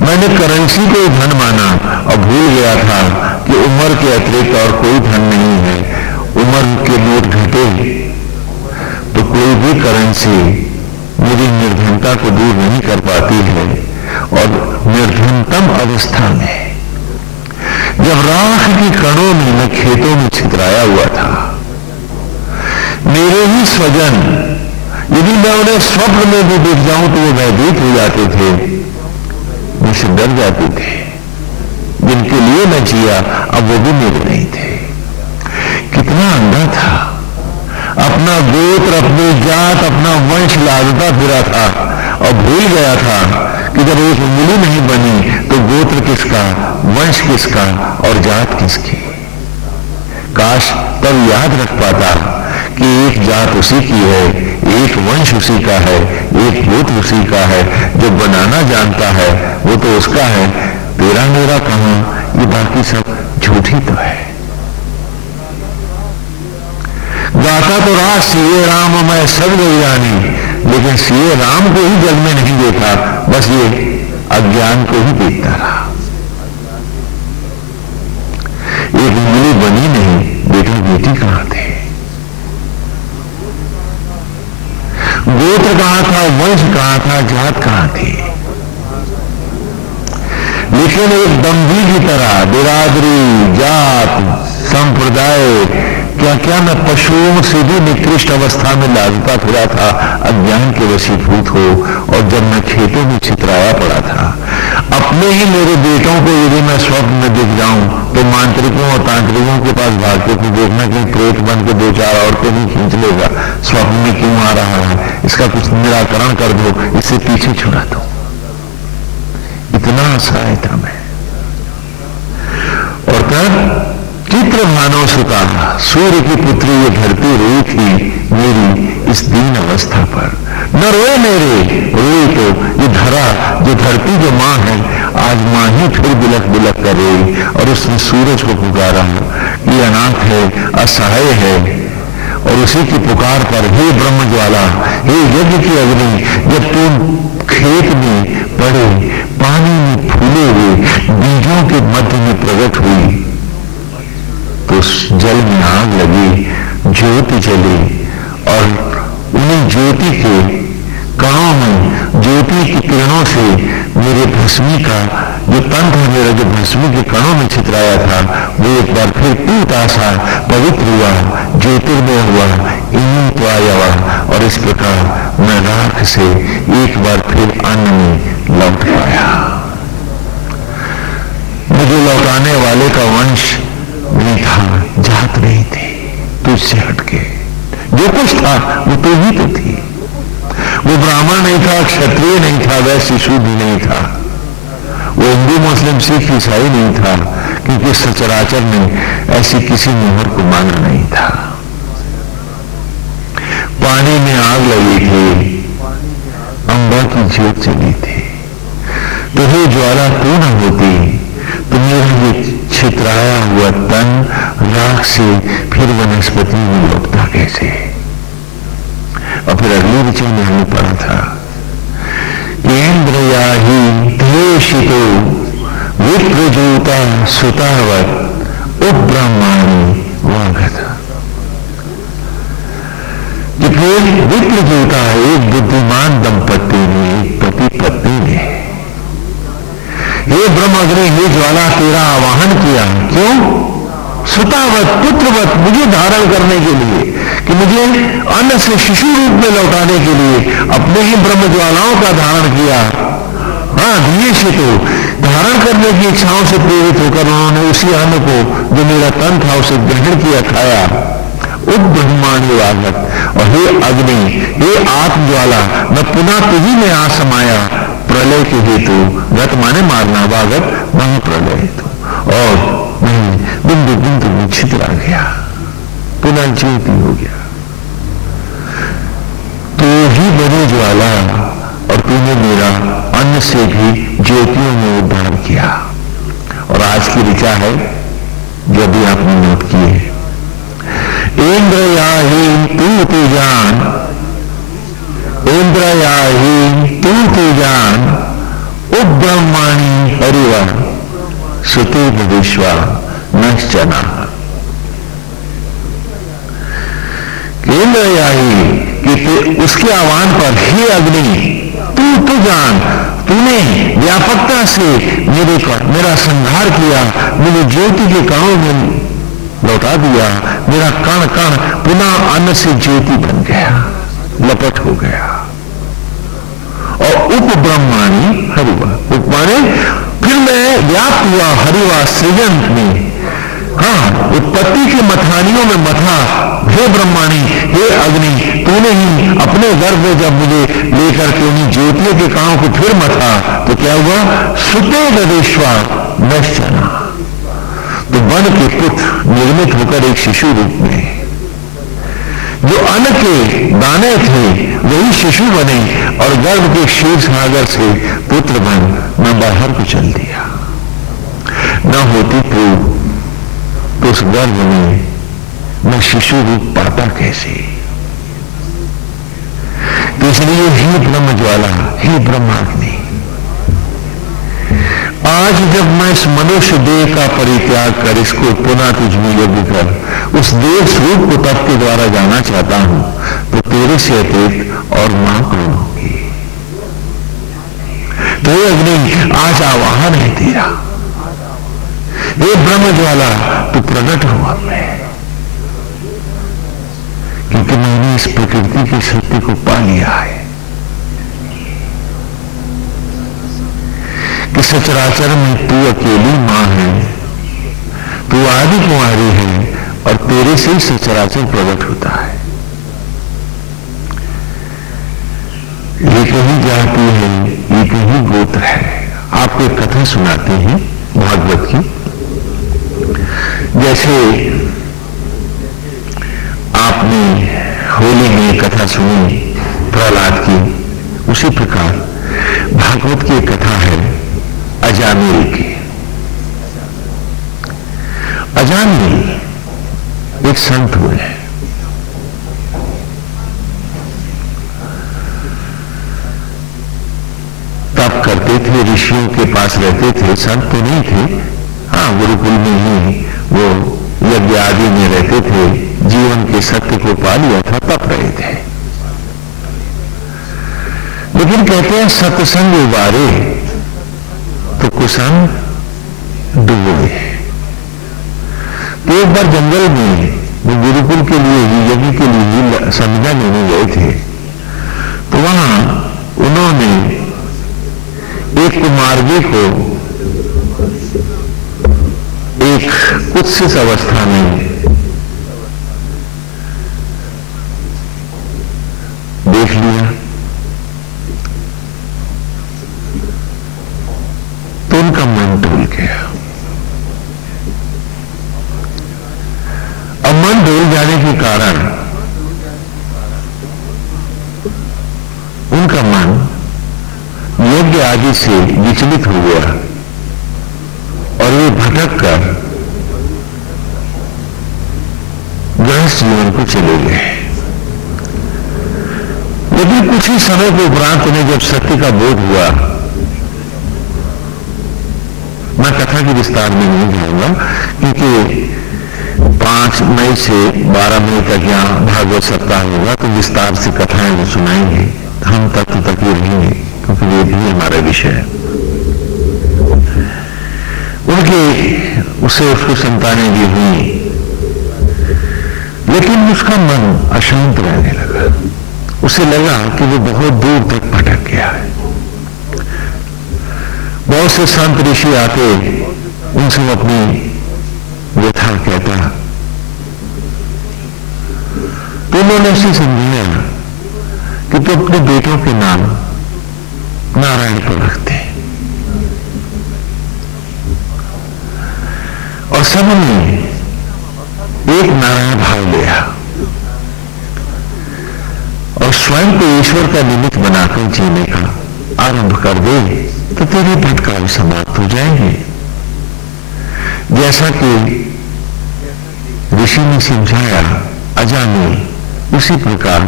मैंने करेंसी को ही धन माना और भूल गया था कि उम्र के अतिरिक्त और कोई धन नहीं है। उम्र के नोट घटे तो कोई भी करेंसी मेरी निर्धनता को दूर नहीं कर पाती है। और निर्धनतम अवस्था में जब राख के कणों में मैं खेतों में छितराया हुआ था, मेरे ही स्वजन यदि मैं उन्हें स्वप्न में भी देख जाऊं तो वो भयभीत हो जाते थे, मुझसे डर जाते थे। जिनके लिए मैं जिया अब वो भी मेरे नहीं थे। कितना अंधा था, अपना गोत्र, अपनी जात, अपना वंश लादता फिरा था और भूल गया था कि जब एक उंगली नहीं बनी तो गोत्र किसका, वंश किसका और जात किसकी। काश तब याद रख पाता कि एक जात उसी की है, एक वंश उसी का है, एक भूत उसी का है, जो बनाना जानता है वो तो उसका है, तेरा मेरा कहां, ये बाकी सब झूठी तो है। गाता तो रास सीए राम मैं सब जानी, लेकिन सीए राम को ही जग में नहीं देखा, बस ये अज्ञान को ही देखता रहा। एक उंगली बनी नहीं, बेटा बेटी कहां थे, गोत्र कहां था, वंश कहां था, जात कहां थी। लेकिन एक दंभी की तरह बिरादरी, जात, संप्रदाय, क्या क्या मैं पशुओं से भी निकृष्ट अवस्था में लादता फिरा था, अज्ञान के वशीभूत हो। और जब मैं खेतों में छितराया पड़ा था, अपने ही मेरे बेटों को यदि मैं स्वप्न में दिख जाऊं तो मांत्रिकों और तांत्रिकों के पास भाग के तू देखना कि प्रेत बन के दो चार औरतें नहीं खींच लेगा, स्वप्न में क्यों आ रहा है, इसका कुछ निराकरण कर दो, इससे पीछे छुड़ा दो। इतना असहाय था मैं। और तब चित्र भानो सुता, सूर्य की पुत्री ये धरती रोई थी मेरी इस दीन अवस्था पर। न रोए मेरे, रोई तो ये धरा, जो धरती जो मां है, आज मां ही फिर बिलक बिलक कर रोई। और उसने सूरज को पुकारा, ये अनाथ है, असहाय है, और उसी की पुकार पर हे ब्रह्म ज्वाला, हे यज्ञ की अग्नि, जब तुम खेत में पड़े, पानी में फूले हुए बीजों के मध्य में प्रकट हुई, तो उस जल में आग लगी, ज्योति जली, और उन्हीं ज्योति के कणों में, ज्योति की किरणों से मेरे भस्मी का जो तन था, मेरा जो भस्मी के कणों में छितराया था, वो एक बार फिर टूटा सा पवित्र हुआ, ज्योतिर्मय हुआ, इन्हीं तो आया हुआ। और इस प्रकार मैं राख से एक बार फिर अन्न में लौट पाया। मुझे लौटाने वाले का वंश नहीं था, जात नहीं थी, तुझसे हटके जो कुछ था वो तू ही तो थी। वो ब्राह्मण नहीं था, क्षत्रिय नहीं था, वैश्य शूद्र नहीं था, वो हिंदू मुस्लिम सिख ईसाई नहीं था, क्योंकि सचराचर में ऐसी किसी मोहर को माना नहीं था। पानी में आग लगी थी, अंबा की ज्योत चली थी, तो हे ज्वाला तू न होती तो मेरा ये छितराया हुआ तन राख से फिर वनस्पति में लौटता कैसे। और फिर अगले विचार में हमें पढ़ा था, इंद्र याही देशितो विप्रजूता सुतावत उपब्रह्माणी वागत। कि फिर विप्रजूता, एक बुद्धिमान दंपत्ति ने, एक पति पत्नी ने, हे ब्रह्माग्नि, हे ज्वाला, तेरा आवाहन किया, क्यों? सुतावत, पुत्रवत, मुझे धारण करने के लिए, कि मुझे अन्न से शिशु रूप में लौटाने के लिए अपने ही ब्रह्म ज्वालाओं का धारण किया। हाँ, धीरे से तो धारण करने की इच्छाओं से प्रेरित होकर उन्होंने उसी अन्न को जो मेरा तन था उसे ग्रहण किया, खाया। उप ब्रह्मांड वागत, और हे अग्नि, हे आत्मज्वाला, मैं पुनः तुझी में आ समाया प्रलय के हेतु। गत माने मारना, वागत महाप्रलय हेतु, और मैं बिंदु बिंदु में छितरा गया, पुनः ज्योति हो गया। तो ही बने ज्वाला, और तूने मेरा अन्न से भी ज्योतियों में उद्धार किया। और आज की ऋचा है जो भी आपने नोट किए, इंद्र याहीन तू जान, इंद्र याहीन तू जान, उपब्रह्माणी हरिवा सुते विश्वा नश्चना। इंद्र याही कि उसके आह्वान पर, हे अग्नि तू जान, तूने व्यापकता से मेरा संहार किया, मुझे ज्योति के कणों में लौटा दिया, मेरा कण कण पुनः अन्न से ज्योति बन गया, लपट हो गया। और उप ब्रह्माणी हरिवा, उप माने फिर मैं व्याप्त हुआ हरिवा सृजन में। हाँ, उत्पत्ति के मथानियों में मथा, हे ब्रह्माणी, हे अग्नि, तूने ही अपने गर्भ में जब मुझे लेकर के उन्हीं ज्योतियों के कणों को फिर मथा, तो क्या हुआ? सुते विश्वा नश्चना, तो वन के पुत्र निर्मित होकर एक शिशु रूप में जो अन्न के दाने थे वही शिशु बने और गर्भ के क्षीर सागर से पुत्र बन न बाहर को चल दिया। न होती तो उस गर्भ में मैं शिशु रूप पाता कैसे। तो इसलिए हे ब्रह्म ज्वाला, हे ब्रह्माग्नि, आज जब मैं इस मनुष्य देह का परित्याग कर इसको पुनः तुझ में योग्य कर उस देह स्वरूप को तप के द्वारा जाना चाहता हूं, तो तेरे से अतिरिक्त और मां कौन होगी। तो ये अग्नि आज आवाहन है तेरा, ये ब्रह्म ज्वाला तू प्रकट हुआ मैं, क्योंकि मैंने इस प्रकृति के सत्य को पा लिया है कि सचराचर में तू अकेली मां है, तू आदि कुंवारी है और तेरे से ही सचराचर प्रकट होता है। ये कहीं जाति है, ये कहीं गोत्र है। आपको एक कथा सुनाते हैं भागवत की। जैसे आपने होली में कथा सुनी प्रहलाद की, उसी प्रकार भागवत की एक कथा है अजामिल की। अजामिल एक संत हुए, तप करते थे, ऋषियों के पास रहते थे, संत तो नहीं थे, हाँ गुरुकुल में ही वो यज्ञ आदि में रहते थे, जीवन के सत्य को पा लिया था, तप रहे थे। लेकिन कहते हैं सत्संग उबारे तो कुसंग डूबोगे। तो एक बार जंगल में वो गुरुकुल के लिए ही, यज्ञ के लिए ही संज्ञा लेने गए थे, तो वहां उन्होंने एक कुमार्गी को एक कुत्सित अवस्था में देख लिया। तो उनका मन डोल गया। अब मन डोल जाने के कारण उनका मन यज्ञ आदि से विचलित हो गया और वे भटक कर गृहस्थ जीवन को चले गए। लेकिन कुछ ही समय के उपरांत उन्हें जब सत्य का बोध हुआ, मैं कथा के विस्तार में नहीं जाऊंगा क्योंकि 5 मई से 12 मई तक यहाँ भागवत सप्ताह होगा, तो विस्तार से कथाएं वो सुनाएंगे, हम तत्व तक ही रहेंगे क्योंकि ये भी हमारा विषय है। उनके उसको संतानें भी हुई, लेकिन उसका मन अशांत रहने लगा। उसे लगा कि वो बहुत दूर तक भटक गया है। बहुत से संत ऋषि आते, उनसे वो अपनी व्यथा कहता, तो उन्होंने उसे समझाया कि तो अपने बेटों के नाम नारायण को रखते, और सबने एक नारायण भाव लिया और स्वयं को ईश्वर का निमित्त बनाकर जीने का आरंभ कर दे, तो तेरे भटकाव समाप्त हो जाएंगे। जैसा कि ऋषि ने समझाया, अजामिल उसी प्रकार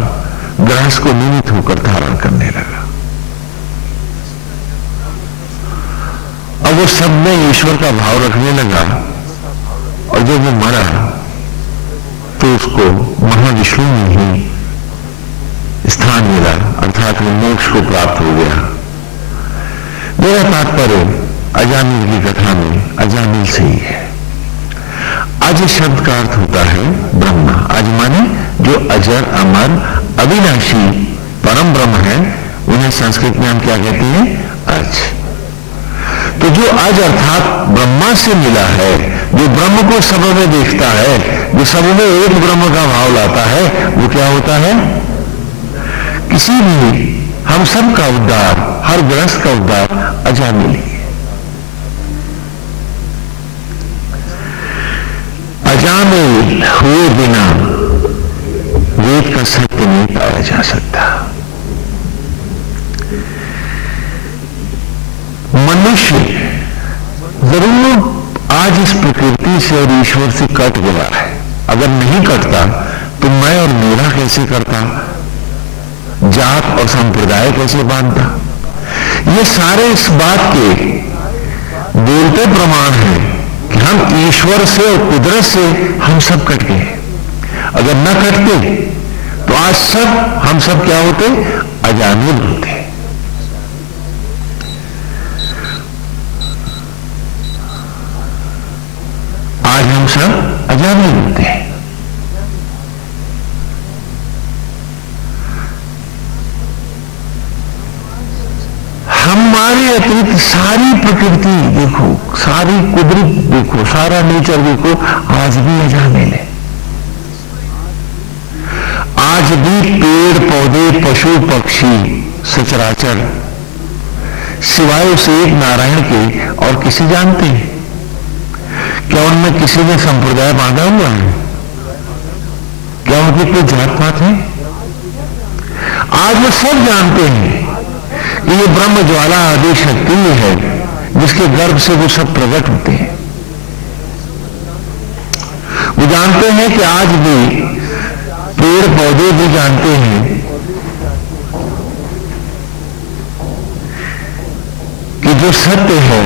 गृहस्थ को निमित्त होकर धारण करने लगा। अब वो सब में ईश्वर का भाव रखने लगा, और जब वो मरा तो उसको महाविष्णु में ही स्थान मिला, अर्थात वो मोक्ष को प्राप्त हो गया। मेरा तात्पर्य अजामिल की कथा में अजामिल से ही है। अज शब्द का अर्थ होता है ब्रह्मा। अज माने जो अजर, अमर, अविनाशी परम ब्रह्म है, उन्हें संस्कृत में हम क्या कहते हैं? अज। तो जो अज अर्थात ब्रह्मा से मिला है, जो ब्रह्म को सब में देखता है, जो सब में एक ब्रह्म का भाव लाता है, वो क्या होता है? किसी भी हम सब का उद्धार, हर गृहस्थ का उद्धार अजामिल ही है। अजामिल हुए बिना वे वेद का सत्य नहीं पाया जा सकता। मनुष्य जरूर आज इस प्रकृति से और ईश्वर से कट गया है। अगर नहीं कटता तो मैं और मेरा कैसे करता, जात और संप्रदाय कैसे बांधता। ये सारे इस बात के बोलते प्रमाण है कि हम ईश्वर से और कुदरत से हम सब कट गए। अगर न कटते तो आज हम सब क्या होते, अजामिल होते। आज हम सब अजामिल होते हैं। हमारे अतिरिक्त सारी प्रकृति देखो, सारी कुदरत देखो, सारा नेचर देखो, आज भी अजामिल है। आज भी पेड़ पौधे पशु पक्षी सचराचर सिवाय उस एक नारायण के और किसी जानते हैं क्या? उनमें किसी ने संप्रदाय बांधा हुआ है क्या? उनकी कोई जात पात है? आज वो सब जानते हैं कि ये ब्रह्म ज्वाला आदि शक्ति है जिसके गर्भ से वो सब प्रकट होते हैं। वो जानते हैं कि आज भी पेड़ पौधे भी जानते हैं कि जो सत्य है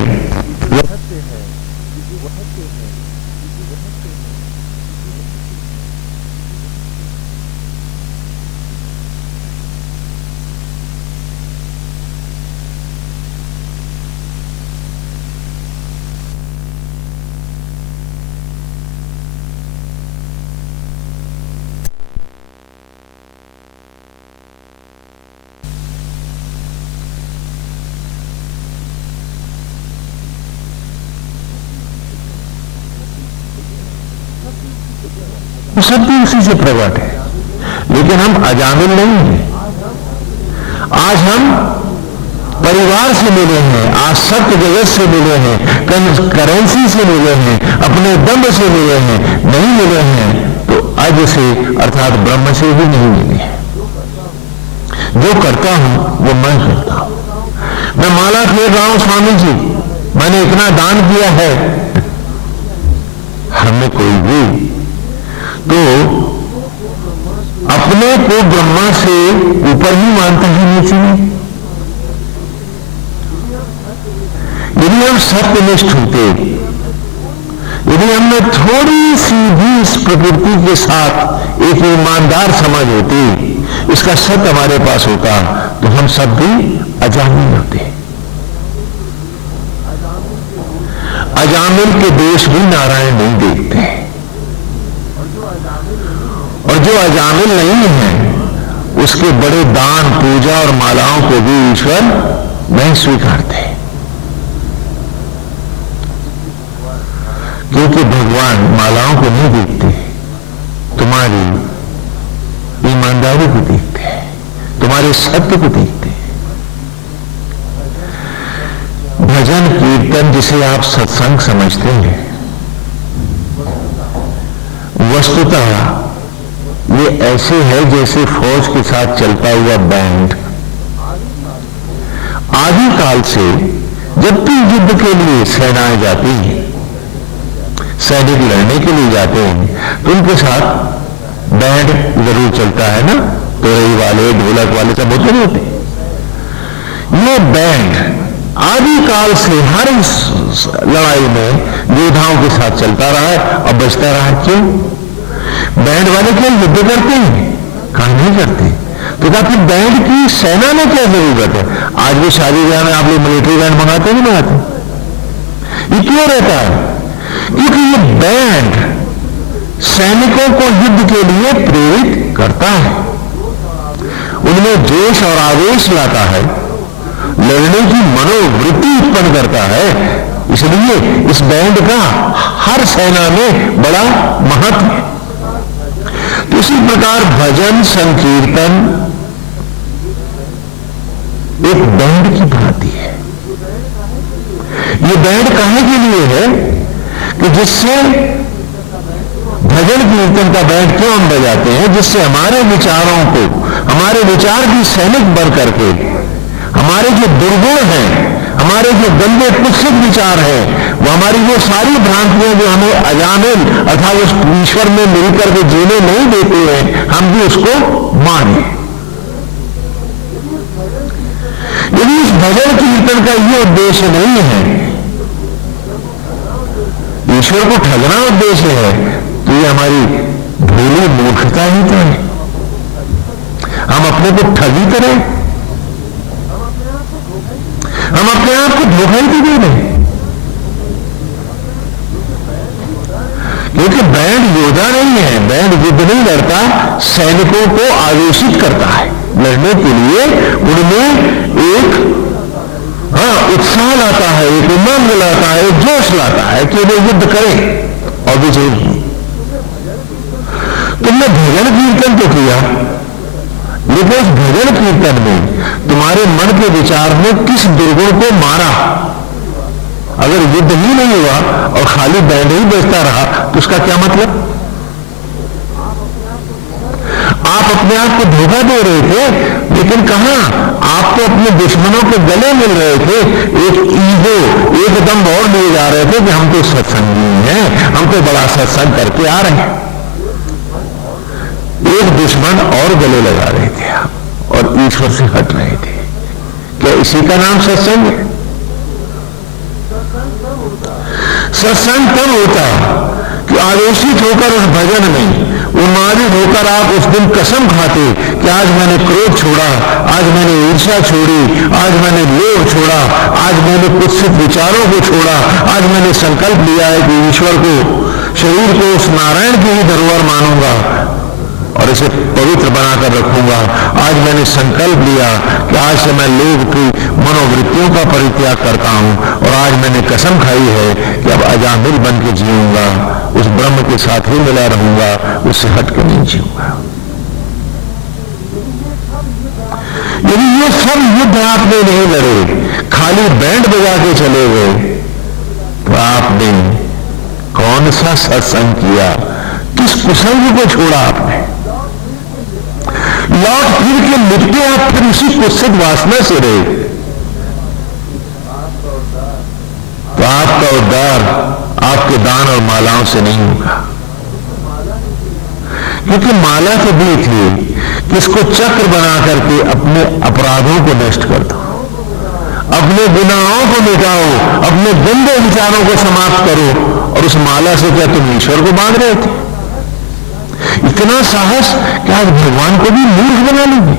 वो सब भी उसी से प्रकट है। लेकिन हम अजामिल नहीं हैं। आज हम परिवार से मिले हैं, आज सत्य जगत से मिले हैं, करेंसी से मिले हैं, अपने दम से मिले हैं। नहीं मिले हैं तो अज से अर्थात ब्रह्म से भी नहीं मिले हैं। जो करता हूं वो मैं करता हूं। मैं माला फेर रहा हूं, स्वामी जी मैंने इतना दान किया है। हमें कोई भी तो अपने को ब्रह्मा से ऊपर ही मानता है, नीचे नहीं। यदि हम सत्यनिष्ठ होते, यदि हमने थोड़ी सी भी इस प्रकृति के साथ एक ईमानदार समझ होती, इसका सत्य हमारे पास होता, तो हम सब भी अजामिल होते। अजामिल के दोष भी नारायण नहीं देखते, और जो अजामिल नहीं है उसके बड़े दान पूजा और मालाओं को भी ईश्वर नहीं स्वीकारते, क्योंकि भगवान मालाओं को नहीं देखते, तुम्हारी ईमानदारी को देखते हैं, तुम्हारे सत्य को देखते हैं। भजन कीर्तन जिसे आप सत्संग समझते हैं, वस्तुतः ये ऐसे है जैसे फौज के साथ चलता हुआ बैंड। आदि काल से जब भी युद्ध के लिए सेनाएं जाती हैं, सैनिक लड़ने के लिए जाते हैं, तो उनके साथ बैंड जरूर चलता है ना, तोरई वाले ढोलक वाले सब होते नहीं होते। ये बैंड आदि काल से हर लड़ाई में योद्धाओं के साथ चलता रहा है और बचता रहा। क्यों? बैंड वाले क्या युद्ध करते हैं? काम नहीं करते। तो क्या फिर बैंड की सेना में क्या जरूरत है? आज भी शादी ब्याह में आप लोग मिलिट्री बैंड मंगाते नहीं मंगाते? ये क्यों रहता है? क्योंकि ये बैंड सैनिकों को युद्ध के लिए प्रेरित करता है, उनमें जोश और आवेश लाता है, लड़ने की मनोवृत्ति उत्पन्न करता है। इसलिए इस बैंड का हर सेना में बड़ा महत्व है। तो इसी प्रकार भजन संकीर्तन एक बैंड की भांति है। ये बैंड काहे के लिए है? कि जिससे भजन कीर्तन का बैंड क्यों हम बजाते हैं? जिससे हमारे विचारों को, हमारे विचार की सैनिक बन करके हमारे जो दुर्गुण हैं, हमारे जो गंदे कुत्सित विचार हैं, वो हमारी वो सारी भ्रांतियां जो हमें अजामिल अर्थात उस ईश्वर में मिलकर के जीने नहीं देते हैं, हम भी उसको माने। यदि इस भजन कीर्तन का ये उद्देश्य नहीं है, ईश्वर को ठगना उद्देश्य है, तो ये हमारी भूली मूर्खता ही तो है। हम अपने को ठगी करें, हम अपने आप को धोखा ही दे रहे हैं। क्योंकि बैंड योद्धा नहीं है, बैंड युद्ध नहीं लड़ता, सैनिकों को आवेशित करता है लड़ने के लिए। उनमें एक उत्साह लाता है, एक उमंग लाता है, एक जोश लाता है कि वे युद्ध करें और विजयी हों। तुमने भजन कीर्तन तो किया, लेकिन उस भजन कीर्तन में तुम्हारे मन के विचार में किस दुर्गुण को मारा? अगर युद्ध ही नहीं हुआ और खाली बैंड ही बजता रहा तो उसका क्या मतलब? आप अपने आप को धोखा दे रहे थे, लेकिन कहां आपको अपने दुश्मनों के गले मिल रहे थे। एक ईगो, एक दम और लिए जा रहे थे कि हम तो सत्संगी हैं, हम तो बड़ा सत्संग करके आ रहे हैं। एक दुश्मन और गले लगा रहे थे आप और ईश्वर से हट रहे थे। क्या इसी का नाम सत्संग है? सत्संग तब होता कि आवेशित होकर उस भजन में उन्मादित होकर आप उस दिन कसम खाते कि आज मैंने क्रोध छोड़ा, आज मैंने ईर्ष्या छोड़ी, आज मैंने लोभ छोड़ा, आज मैंने कुत्सित विचारों को छोड़ा, आज मैंने संकल्प लिया है कि ईश्वर को, शरीर को उस नारायण की ही धरोहर मानूंगा और इसे पवित्र बनाकर रखूंगा। आज मैंने संकल्प लिया कि आज से मैं लोभ की मनोवृत्तियों का परित्याग करता हूं और आज मैंने कसम खाई है कि अब अजामिल बन के जीऊंगा, उस ब्रह्म के साथ ही मिला रहूंगा, उससे हट के नहीं जीऊंगा। यदि ये सब युद्ध आपने नहीं लड़े, खाली बैंड बजा के चले गए, तो आपने कौन सा सत्संग किया? किस कुसंग को छोड़ा आपने? लौट फिर के लिपटे आप फिर उसी कुत्सित वासना से रहे, तो आपका उद्धार आपके दान और मालाओं से नहीं होगा। क्योंकि माला तो दी थी कि इसको चक्र बना करके अपने अपराधों को नष्ट कर दो, अपने गुनाहों को मिटाओ, अपने गंदे विचारों को समाप्त करो। और उस माला से क्या तुम ईश्वर को बांध रहे थे? इतना साहस कि आज भगवान को भी मूर्ख बना लोगे,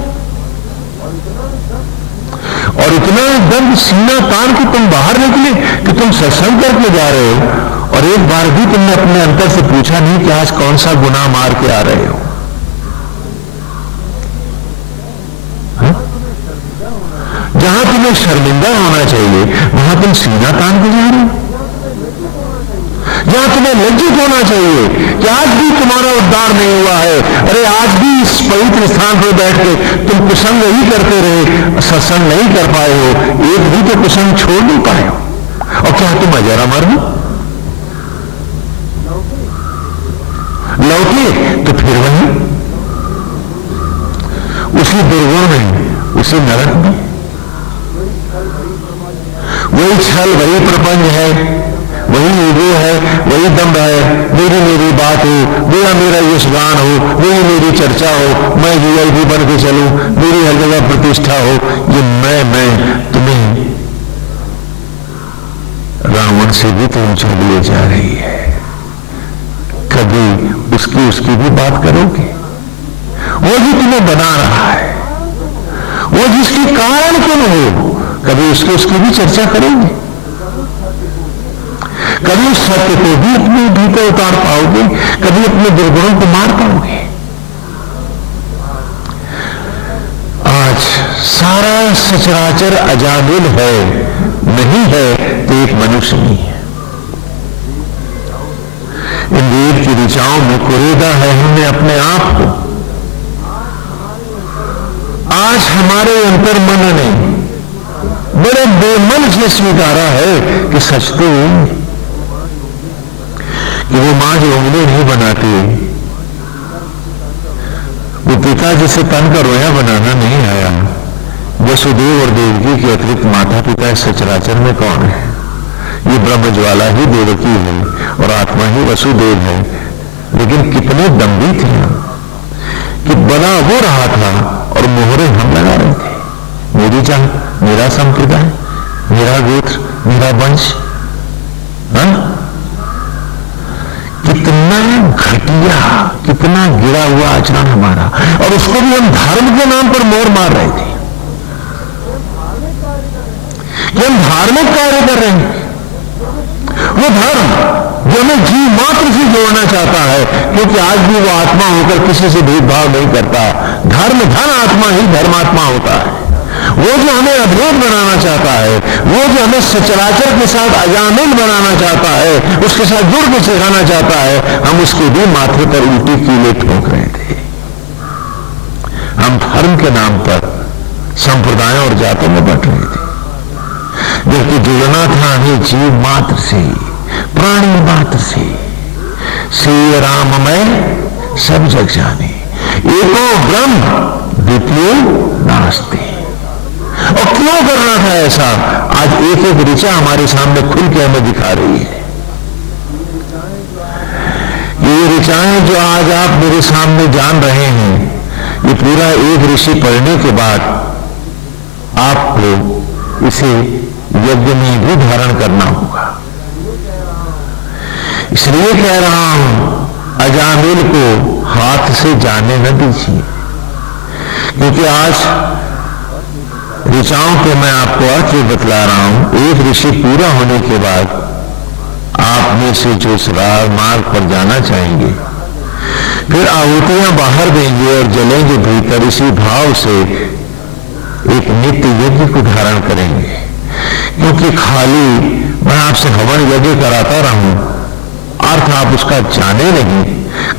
और इतना दर्द सीना तान के तुम बाहर निकले कि तुम सत्संग करके जा रहे हो और एक बार भी तुमने अपने अंतर से पूछा नहीं कि आज कौन सा गुनाह मार के आ रहे हो। जहां तुम्हें शर्मिंदा होना चाहिए वहां तुम सीना तान के जा रहे हो। जहां तुम्हें लज्जित होना चाहिए कि आज भी तुम्हारा उद्धार नहीं हुआ है, अरे आज भी इस पवित्र स्थान पर बैठ के तुम कुसंग ही करते रहे, सत्संग नहीं कर पाए हो, एक भी तो कुसंग छोड़ नहीं पाए हो। और क्या तुम अजर अमर हो? लौटे तो फिर वही उसी दुर्गुण में, उसी नरक में, वही छल, वही प्रपंच है, वही ईगो है, वही दम्भ है, मेरी बात हो, मेरा यशगान हो, मेरी चर्चा हो, मैं वीआईपी बन के चलूं, मेरी हर जगह प्रतिष्ठा हो। ये मैं तुम्हें रावण से भी तो ऊंचा लिए जा रही है। कभी उसकी भी बात करोगे? वो भी तुम्हें बना रहा है, वो जिसके कारण तुम हो, कभी उसकी भी चर्चा करोगे? कभी उस सत्य को भी अपने भीतर उतार पाओगे? कभी अपने दुर्गुणों को मार पाओगे? आज सारा सचराचर अजामिल है, नहीं है तो एक मनुष्य नहीं है। इन वेद की ऋचाओं में कुरेदा है हमने अपने आप को। आज हमारे अंतर मन ने बड़े बेमन से स्वीकारा है कि सच तो कि वो मां जो उंगली नहीं बनाती, वो पिता जिसे तन का रोया बनाना नहीं आया, वसुदेव और देवकी के अतिरिक्त माता पिता इस सचराचर में कौन है? ये ब्रह्म ज्वाला ही देवकी है और आत्मा ही वसुदेव है। लेकिन कितने दम्भी थे कि बना वो रहा था और मोहरे हम लगा रहे थे। मेरी जान, मेरा संप्रदाय, मेरा गोत्र, मेरा वंश। कितना घटिया, कितना गिरा हुआ आचरण हमारा, और उसको भी हम धर्म के नाम पर मोहर मार रहे थे कि हम धार्मिक कार्य कर रहे हैं। वो धर्म जो हमें जीव मात्र से जोड़ना चाहता है, क्योंकि आज भी वो आत्मा होकर किसी से भेदभाव नहीं करता। धर्म धन आत्मा ही धर्मात्मा होता है। वो जो हमें अद्भुत बनाना चाहता है, वो जो हमें सचराचर के साथ अजामिल बनाना चाहता है, उसके साथ जुड़ के सिखाना चाहता है, हम उसके भी माथे पर उल्टी कीले ठोक रहे थे। हम धर्म के नाम पर संप्रदायों और जातों में बट रहे थे, जबकि जुड़ना था हमें जीव मात्र से, प्राणी मात्र से राममय सब जग जाने, एको ब्रह्म द्वितीय नास्ति। और क्यों करना था ऐसा? आज एक एक ऋचा हमारे सामने खुल के हमें दिखा रही है। ये ऋचाएं जो आज आप मेरे सामने जान रहे हैं, ये पूरा एक ऋषि पढ़ने के बाद आपको इसे यज्ञ में भी धारण करना होगा। इसलिए कह रहा हूं, अजामिल को हाथ से जाने न दीजिए, क्योंकि आज ऋचाओं को मैं आपको अर्थ बतला रहा हूं। एक ऋषि पूरा होने के बाद आप में से जो मार्ग पर जाना चाहेंगे, फिर आहुतियां बाहर देंगे और जलेंगे भीतर, इसी भाव से एक नित्य यज्ञ को धारण करेंगे। क्योंकि खाली मैं आपसे हवन यज्ञ कराता रहूं, अर्थ आप उसका जाने नहीं,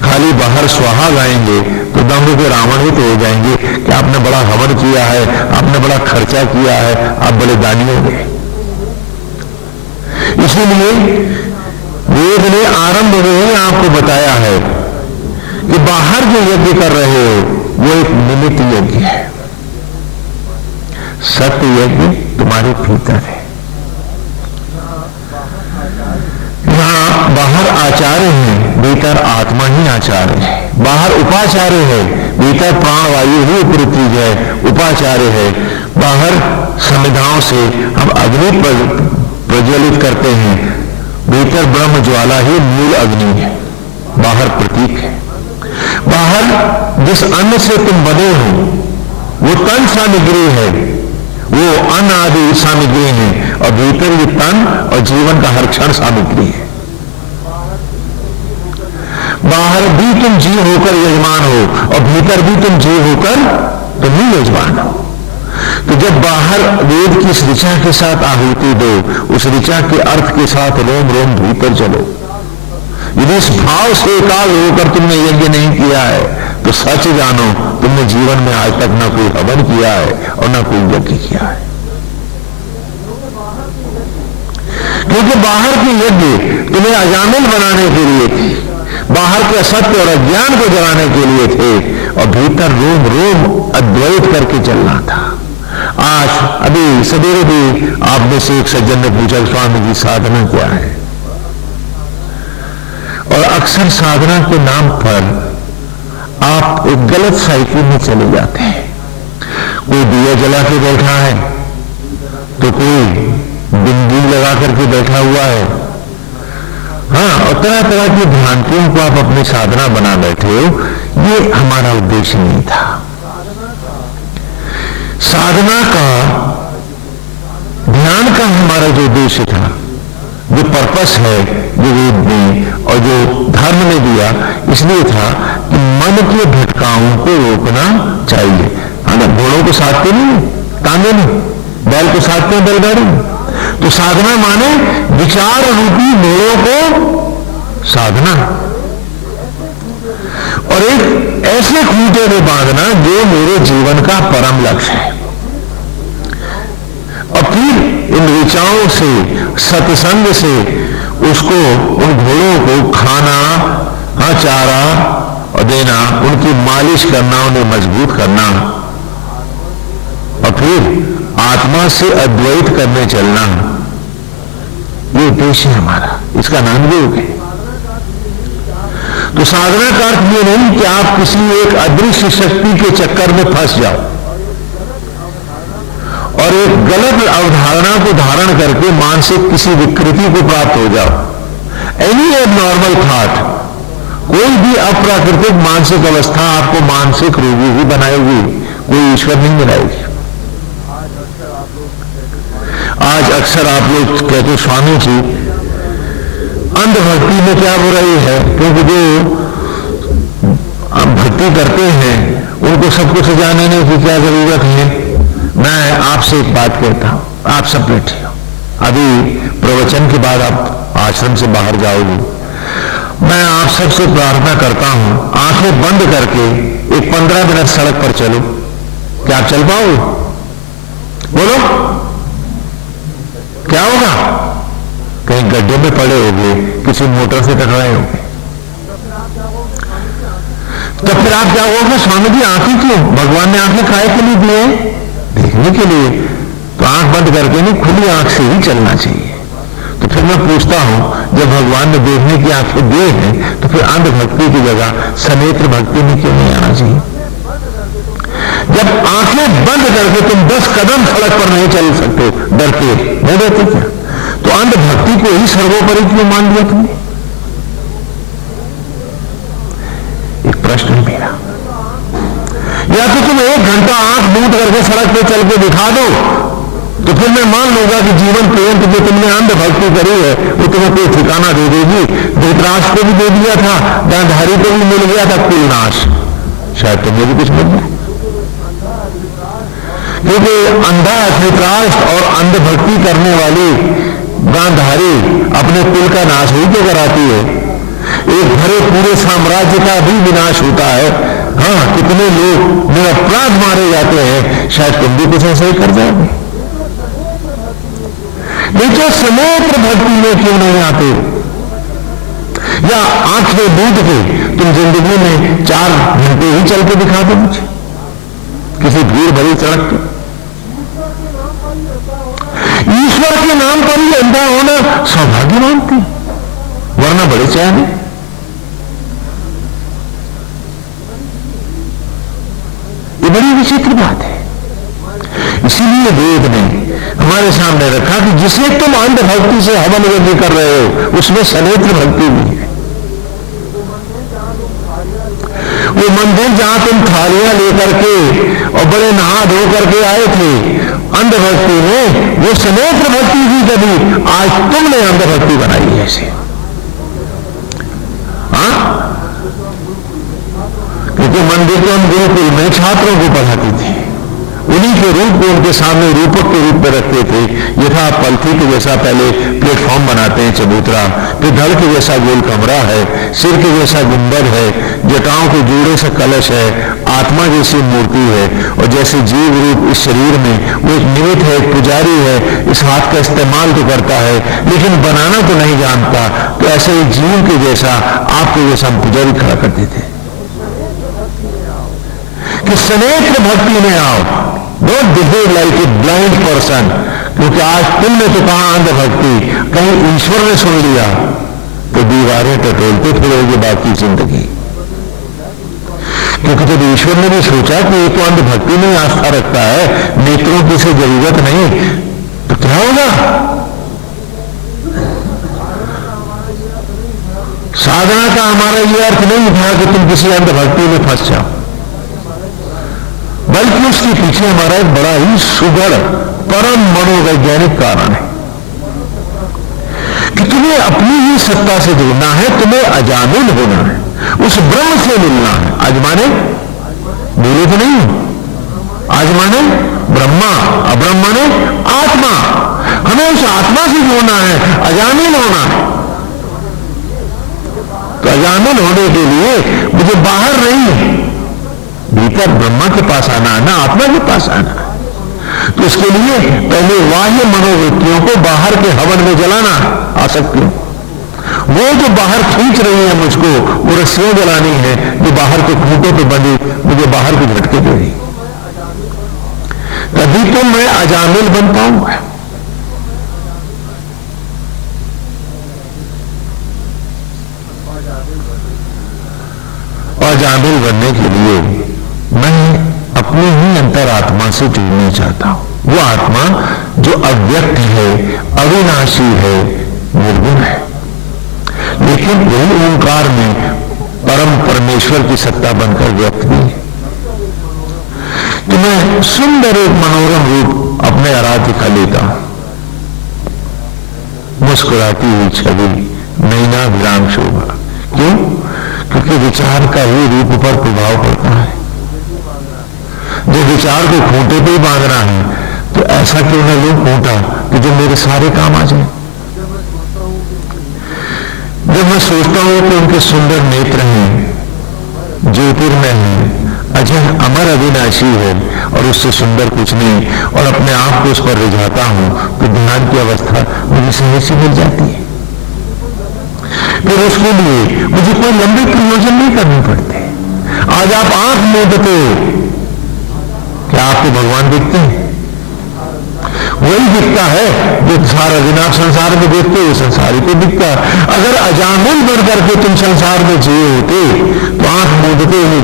खाली बाहर स्वाहा गाएंगे तो दम्भ के रावण ही तो हो जाएंगे कि आपने बड़ा हवन किया है, आपने बड़ा खर्चा किया है, आप बड़े दानी हो गए। इसीलिए वेद ने आरंभ में ही आपको बताया है कि बाहर जो यज्ञ कर रहे हो वो एक निमित्त यज्ञ है, सत्य यज्ञ तुम्हारे भीतर है। यहां बाहर आचार्य है, भीतर आत्मा ही आचार्य है। बाहर उपाचार्य है, भीतर प्राण वायु ही उपरुति है, उपाचार्य है। बाहर समिधाओं से हम अग्नि प्रज्वलित करते हैं, भीतर ब्रह्म ज्वाला ही मूल अग्नि है, बाहर प्रतीक है। बाहर जिस अन्न से तुम बने हो वो तन सामग्री है, वो अन्न आदि सामग्री है, और भीतर ये तन और जीवन का हर क्षण सामग्री है। बाहर भी तुम जीव होकर यजमान हो और भीतर भी तुम जीव होकर तुम ही यजमान हो। तो जब बाहर वेद की इस ऋचा के साथ आहुति दो, उस ऋचा के अर्थ के साथ रोम रोम भीतर चलो। यदि इस भाव से एकाग्र होकर तुमने यज्ञ नहीं किया है तो सच जानो तुमने जीवन में आज तक ना कोई हवन किया है और ना कोई यज्ञ किया है। क्योंकि बाहर के यज्ञ तुम्हें अजामिल बनाने के लिए थे, बाहर के असत्य और अज्ञान को जलाने के लिए थे, और भीतर रोम रोम अद्वैत करके चलना था। आज अभी सवेरे भी आप में से एक सज्जन ने पूछा स्वामी जी साधना क्या है, और अक्सर साधना के नाम पर आप एक गलत साइकिल में चले जाते हैं। कोई दिया जला के बैठा है तो कोई बिंदी लगा करके बैठा हुआ है, हाँ, और तरह तरह की भ्रांतियों को आप अपनी साधना बना बैठे हो। ये हमारा उद्देश्य नहीं था। साधना का, ध्यान का हमारा जो उद्देश्य था, जो पर्पस है, जो वेद ने और जो धर्म ने दिया, इसलिए था कि मन के भटकाओं को रोकना चाहिए। हाँ ना, घोड़ों को साधते नहीं, तांगे नहीं, बैल को साधते हैं बैलगाड़ी। तो साधना माने विचार रूपी घोड़ों को साधना, और एक ऐसे खूंटे में बांधना जो मेरे जीवन का परम लक्ष्य है। और फिर इन ऋचाओं से, सत्संग से उसको, उन घोड़ों को खाना, हाँ, चारा और देना, उनकी मालिश करना, उन्हें मजबूत करना, और फिर आत्मा से अद्वैत करने चलना, ये उद्देश्य है हमारा। इसका नाम योग है। तो साधना का अर्थ ये नहीं कि आप किसी एक अदृश्य शक्ति के चक्कर में फंस जाओ और एक गलत अवधारणा को धारण करके मानसिक किसी विकृति को प्राप्त हो जाओ। एनी एबनॉर्मल थॉट, कोई भी अप्राकृतिक मानसिक अवस्था आपको मानसिक रोगी ही बनाएगी, कोई ईश्वर नहीं बनाएगी। आज अक्सर आप लोग कहते स्वामी जी अंधभक्ति में क्या बुराई है, क्योंकि जो भक्ति करते हैं उनको सब कुछ जाने की क्या जरूरत है। मैं आपसे एक बात कहता हूं, आप सब बैठे हो, अभी प्रवचन के बाद आप आश्रम से बाहर जाओगे। मैं आप सबसे प्रार्थना करता हूं, आंखें बंद करके एक 15 मिनट सड़क पर चलो। क्या आप चल पाओगे? बोलो, क्या होगा? कहीं गड्ढे में पड़े होंगे, किसी मोटर से टकराए होंगे, तो फिर आप क्या होगा? स्वामी जी आंखें क्यों? भगवान ने आंखें काहे के लिए दिए? देखने के लिए। तो आंख बंद करके नहीं, खुली आंख से ही चलना चाहिए। तो फिर मैं पूछता हूं, जब भगवान ने देखने की आंखें दी हैं, तो फिर अंध भक्ति की जगह सनेत्र भक्ति में क्यों नहीं आना चाहिए? जब आंखें बंद करके तुम 10 कदम सड़क पर नहीं चल सकते, डरते नहीं डरते क्या? तो अंध भक्ति को ही सर्वोपरि क्यों मान लिया तुमने? एक प्रश्न है मेरा। या तो तुम 1 घंटा आंख बंद करके सड़क पे चल के दिखा दो, तो फिर मैं मान लूंगा कि जीवन पर्यंत जो तुमने अंध भक्ति करी है वो तुम्हें कोई ठिकाना दे देगी। धृतराष्ट्र को भी दे दिया था, गांधारी को भी मिल गया था कुलनाश, शायद तुम्हें भी कुछ मिल गया। क्योंकि अंधा धृतराष्ट्र और अंध भक्ति करने वाली गांधारी अपने कुल का नाश ही तो कराती है। एक भरे पूरे साम्राज्य का भी विनाश होता है। हाँ, कितने लोग निरपराध मारे जाते हैं, शायद तुम भी कुछ ऐसा ही कर जाओगे। देखो, सनेत्र भक्ति में क्यों नहीं आते? या आंखें बूंद के तुम जिंदगी में 4 घंटे ही चल के दिखा दो मुझे किसी भीड़ भरी सड़क पे। ईश्वर के नाम पर ही अंधा होना सौभाग्य मानते, वरना बड़े चैन है। ये बड़ी विचित्र बात है। इसीलिए वेद ने हमारे सामने रखा कि जिसे तुम अंध भक्ति से हवन यज्ञ कर रहे हो, उसमें सनेत्र भक्ति भी है। वो मंदिर जहां तुम थालियां लेकर के और बड़े नहा धो करके आए थे अंध भक्ति में, वो सनेत्र भक्ति भी कभी, आज तुमने अंध भक्ति बनाई है ऐसे। हाँ, क्योंकि मंदिर तो हम गुरुकुल में छात्रों को पढ़ाते थे, उन्हीं के रूप को उनके सामने रूपक के रूप में रखते थे। यथा पलथी के जैसा पहले प्लेटफॉर्म बनाते हैं चबूतरा, फिर धड़ के जैसा गोल कमरा है, सिर के जैसा गुंबद है, जटाओं के जोड़े से कलश है, आत्मा जैसी मूर्ति है, और जैसे जीव रूप इस शरीर में वो एक निमित्त है, एक पुजारी है, इस हाथ का इस्तेमाल तो करता है लेकिन बनाना तो नहीं जानता। तो ऐसे एक जीव के जैसा, आपके जैसा पुजारी खड़ा करते थे कि सनेत्र भक्ति में आओ, don't behave like a blind person. क्योंकि आज तुमने तो कहा अंध भक्ति, कहीं ईश्वर ने सुन लिया तो दीवारें टटोलते फिरोगे बाकी जिंदगी। क्योंकि जब ईश्वर ने भी सोचा कि ये तो अंध भक्ति में आस्था रखता है, नेत्रों की से जरूरत नहीं, तो क्या होगा? साधना का हमारा ये अर्थ नहीं था कि तुम किसी अंध भक्ति में फंस जाओ, बल्कि उसके पीछे हमारा एक बड़ा ही सुगढ़ परम मनोवैज्ञानिक कारण है कि तुम्हें अपनी ही सत्ता से जुड़ना है, तुम्हें अजामिल होना है, उस ब्रह्म से मिलना है। आज माने बोले तो नहीं, आज माने ब्रह्मा, अब्रह्म माने आत्मा। हमें उस आत्मा से जुड़ना है, अजामिल होना है। तो अजामिल होने के लिए मुझे बाहर नहीं, भीतर ब्रह्मा के पास आना है, ना आत्मा के पास आना है। तो इसके लिए पहले बाह्य मनोवृत्तियों को बाहर के हवन में जलाना, आसक्तियों, वो जो बाहर खींच रही है मुझको, वो रस्सियां जलानी है जो बाहर के खूंटों पे बंधी मुझे बाहर को झटके दे रही, तभी तो मैं अजामिल बन पाऊंगा। अजामिल बनने के लिए मैं अपनी ही अंतरात्मा से जुड़ना चाहता हूं। वो आत्मा जो अव्यक्त है, अविनाशी है, निर्गुण है, लेकिन वही ओंकार में परम परमेश्वर की सत्ता बनकर व्यक्त भी है। तो मैं सुंदर एक मनोरम रूप अपने आराध्य का लेता हूं, मुस्कुराती हुई छवि, नैना विराम शोभा। क्यों? क्योंकि विचार का ही रूप पर प्रभाव पड़ता है। जो विचार को खूंटे पे ही बांधना है, तो ऐसा क्यों न लो खूंटा कि जो मेरे सारे काम आ जाए। जब मैं सोचता हूं कि उनके सुंदर नेत्र हैं, ज्योतिर्मय है, अजय अमर अविनाशी है और उससे सुंदर कुछ नहीं, और अपने आप को उस पर रिझाता हूं, तो ध्यान की अवस्था मुझे सहज से मिल जाती है। फिर उसके लिए मुझे कोई लंबे प्रयोजन नहीं करने पड़ते। आज आप आंख मूंदते हो, क्या आपको भगवान दिखते हैं? वही दिखता है जो सारा दिन आप संसार में देखते हो, संसारी को दिखता है। अगर अजामिल बन करके तुम संसार में जिए होते तो आंख मूंदते ही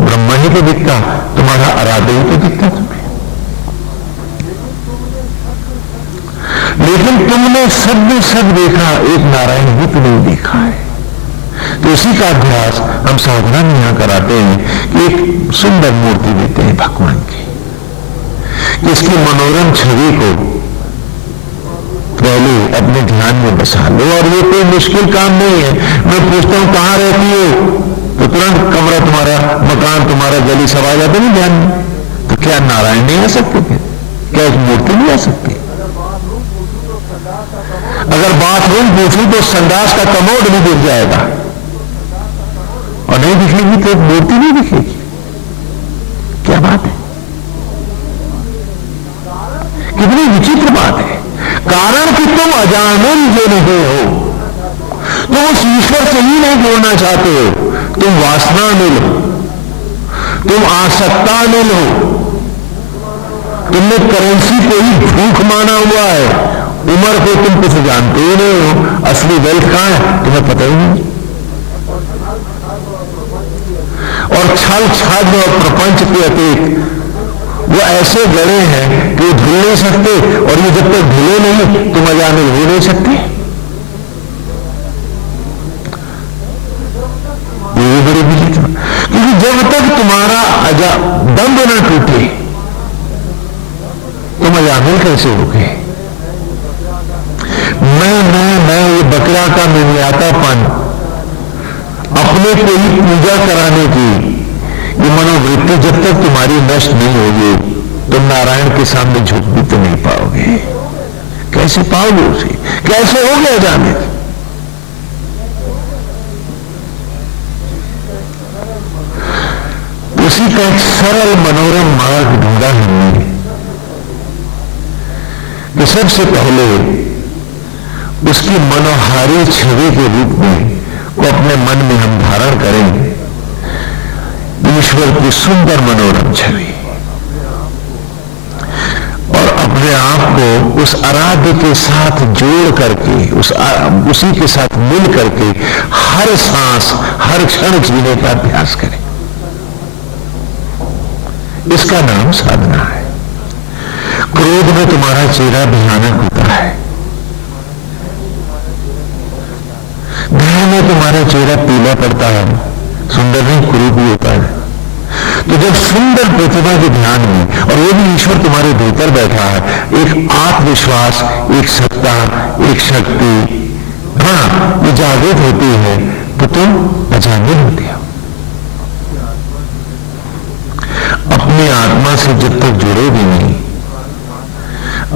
ब्रह्म ही तो दिखता, तुम्हारा आराध्य ही तो दिखता तुम्हें। लेकिन तुमने सब देखा, एक नारायण ही तो नहीं देखा है। तो इसी का अभ्यास हम साधना में यहां कराते हैं कि एक सुंदर मूर्ति देते हैं भगवान की, इसकी मनोरम छवि को पहले अपने ध्यान में बसा लो। और ये कोई मुश्किल काम नहीं है। मैं पूछता हूं कहां रहती हो, तो तुरंत कमरा तुम्हारा, मकान तुम्हारा, गली सब आ जाते नहीं ध्यान में। तो क्या नारायण नहीं आ सकते? क्या एक मूर्ति नहीं आ सकती? अगर बाथरूम पूछूं तो संडास का कमोड भी दिख जाएगा, और नहीं दिखेगी तो एक मूर्ति नहीं दिखेगी। क्या बात है, कितनी विचित्र बात है। कारण कि तुम अजामिल जो नहीं हो, तुम उस ईश्वर से ही नहीं जोड़ना चाहते हो, तुम वासनामिल हो, तुम आसक्तामिल हो, तुमने करेंसी को ही भूख माना हुआ है। उम्र को तुम कुछ जानते ही नहीं हो, असली वेल्थ कहां है तुम्हें पता ही नहीं। और छल छाद और प्रपंच के अतिरिक्त वो ऐसे गड़े हैं कि वो धुल नहीं सकते, और ये जब तक धुले नहीं तुम अजामिल हो नहीं सकते। ये भी बड़ी विचित्र, क्योंकि जब तक तुम्हारा दंभ न टूटे तुम अजामिल कैसे हो गए? मैं ये बकरा का मिमियातापन, अपने को ही पूजा कराने की ये मनोवृत्ति जब तक तुम्हारी नष्ट नहीं होगी, तुम नारायण के सामने झुक भी तो नहीं पाओगे। कैसे पाओगे उसे? कैसे हो गया जाने? उसी का एक सरल मनोरम मार्ग ढूंढा हमने कि सबसे पहले उसकी मनोहारी छवि के रूप में वो अपने मन में हम धारण करेंगे, ईश्वर की सुंदर मनोरम छवि, और अपने आप को उस आराध्य के साथ जोड़ करके, उसी के साथ मिल करके हर सांस हर क्षण जीने का अभ्यास करें। इसका नाम साधना है। क्रोध में तुम्हारा चेहरा भयानक होता है, भय में तुम्हारा चेहरा पीला पड़ता है, सुंदर नहीं कुरूपी होता है। तो जब सुंदर प्रतिभा के ध्यान में, और वो भी ईश्वर तुम्हारे भीतर बैठा है, एक आत्मविश्वास, एक सत्ता, एक शक्ति, हाँ, ये जागृत होती है, तो तुम अजामिल होते हो। अपनी आत्मा से जब तक जुड़ोगे नहीं,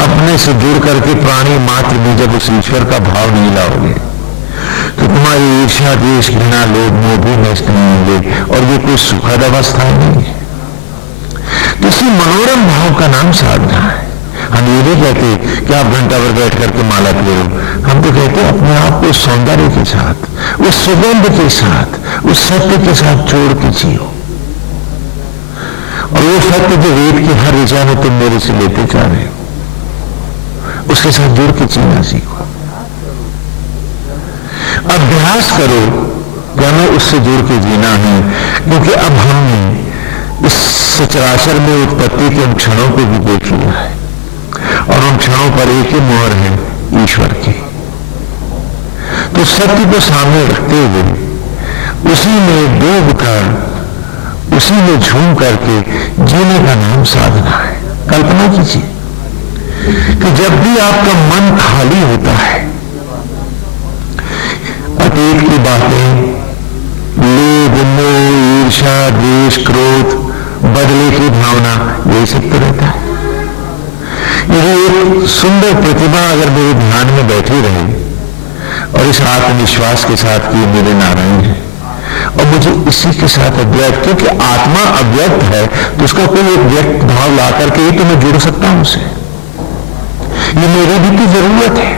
अपने से जुड़ करके प्राणी मात्र में जब उस ईश्वर का भाव नहीं लाओगे, तो तुम्हारी ईर्ष्या, द्वेष, घृणा, लोभ, मोह भी नष्ट नहीं होंगे, और ये कोई सुखद अवस्था नहीं है। तो इसी मनोरम भाव का नाम साधना है। हम ये नहीं कहते कि आप घंटा भर बैठ करके माला पियो, हम तो कहते हैं अपने आप को सौंदर्य के साथ, उस सुगंध के साथ, उस सत्य के साथ जोड़ के जियो। और वो सत्य जो वेद की हर ऋचा में तुम मेरे से लेते जा रहे हो, उसके साथ जुड़ के जीना सीखो। अभ्यास करो कि हमें उससे जुड़ के जीना है, क्योंकि अब हमने इस सचराचर में उत्पत्ति के उन क्षणों को भी देख लिया है, और उन क्षणों पर एक ही मोहर है, ईश्वर की। तो सत्य को सामने रखते हुए उसी में डूब कर, उसी में झूम करके जीने का नाम साधना है। कल्पना कीजिए कि जब भी आपका मन खाली होता है, अतीत की बातें, लोभ, मोह, ईर्ष्या, द्वेष, क्रोध, बदले की भावना, यही सब तो रहता है। यदि एक सुंदर प्रतिमा अगर मेरे ध्यान में बैठी रहे और इस आत्मविश्वास के साथ कि मेरे नारायण है और मुझे इसी के साथ अव्यक्त, क्योंकि आत्मा अव्यक्त है तो उसका कोई एक व्यक्त भाव ला करके ही तो मैं जुड़ सकता हूं उससे। ये मेरी भी तो जरूरत है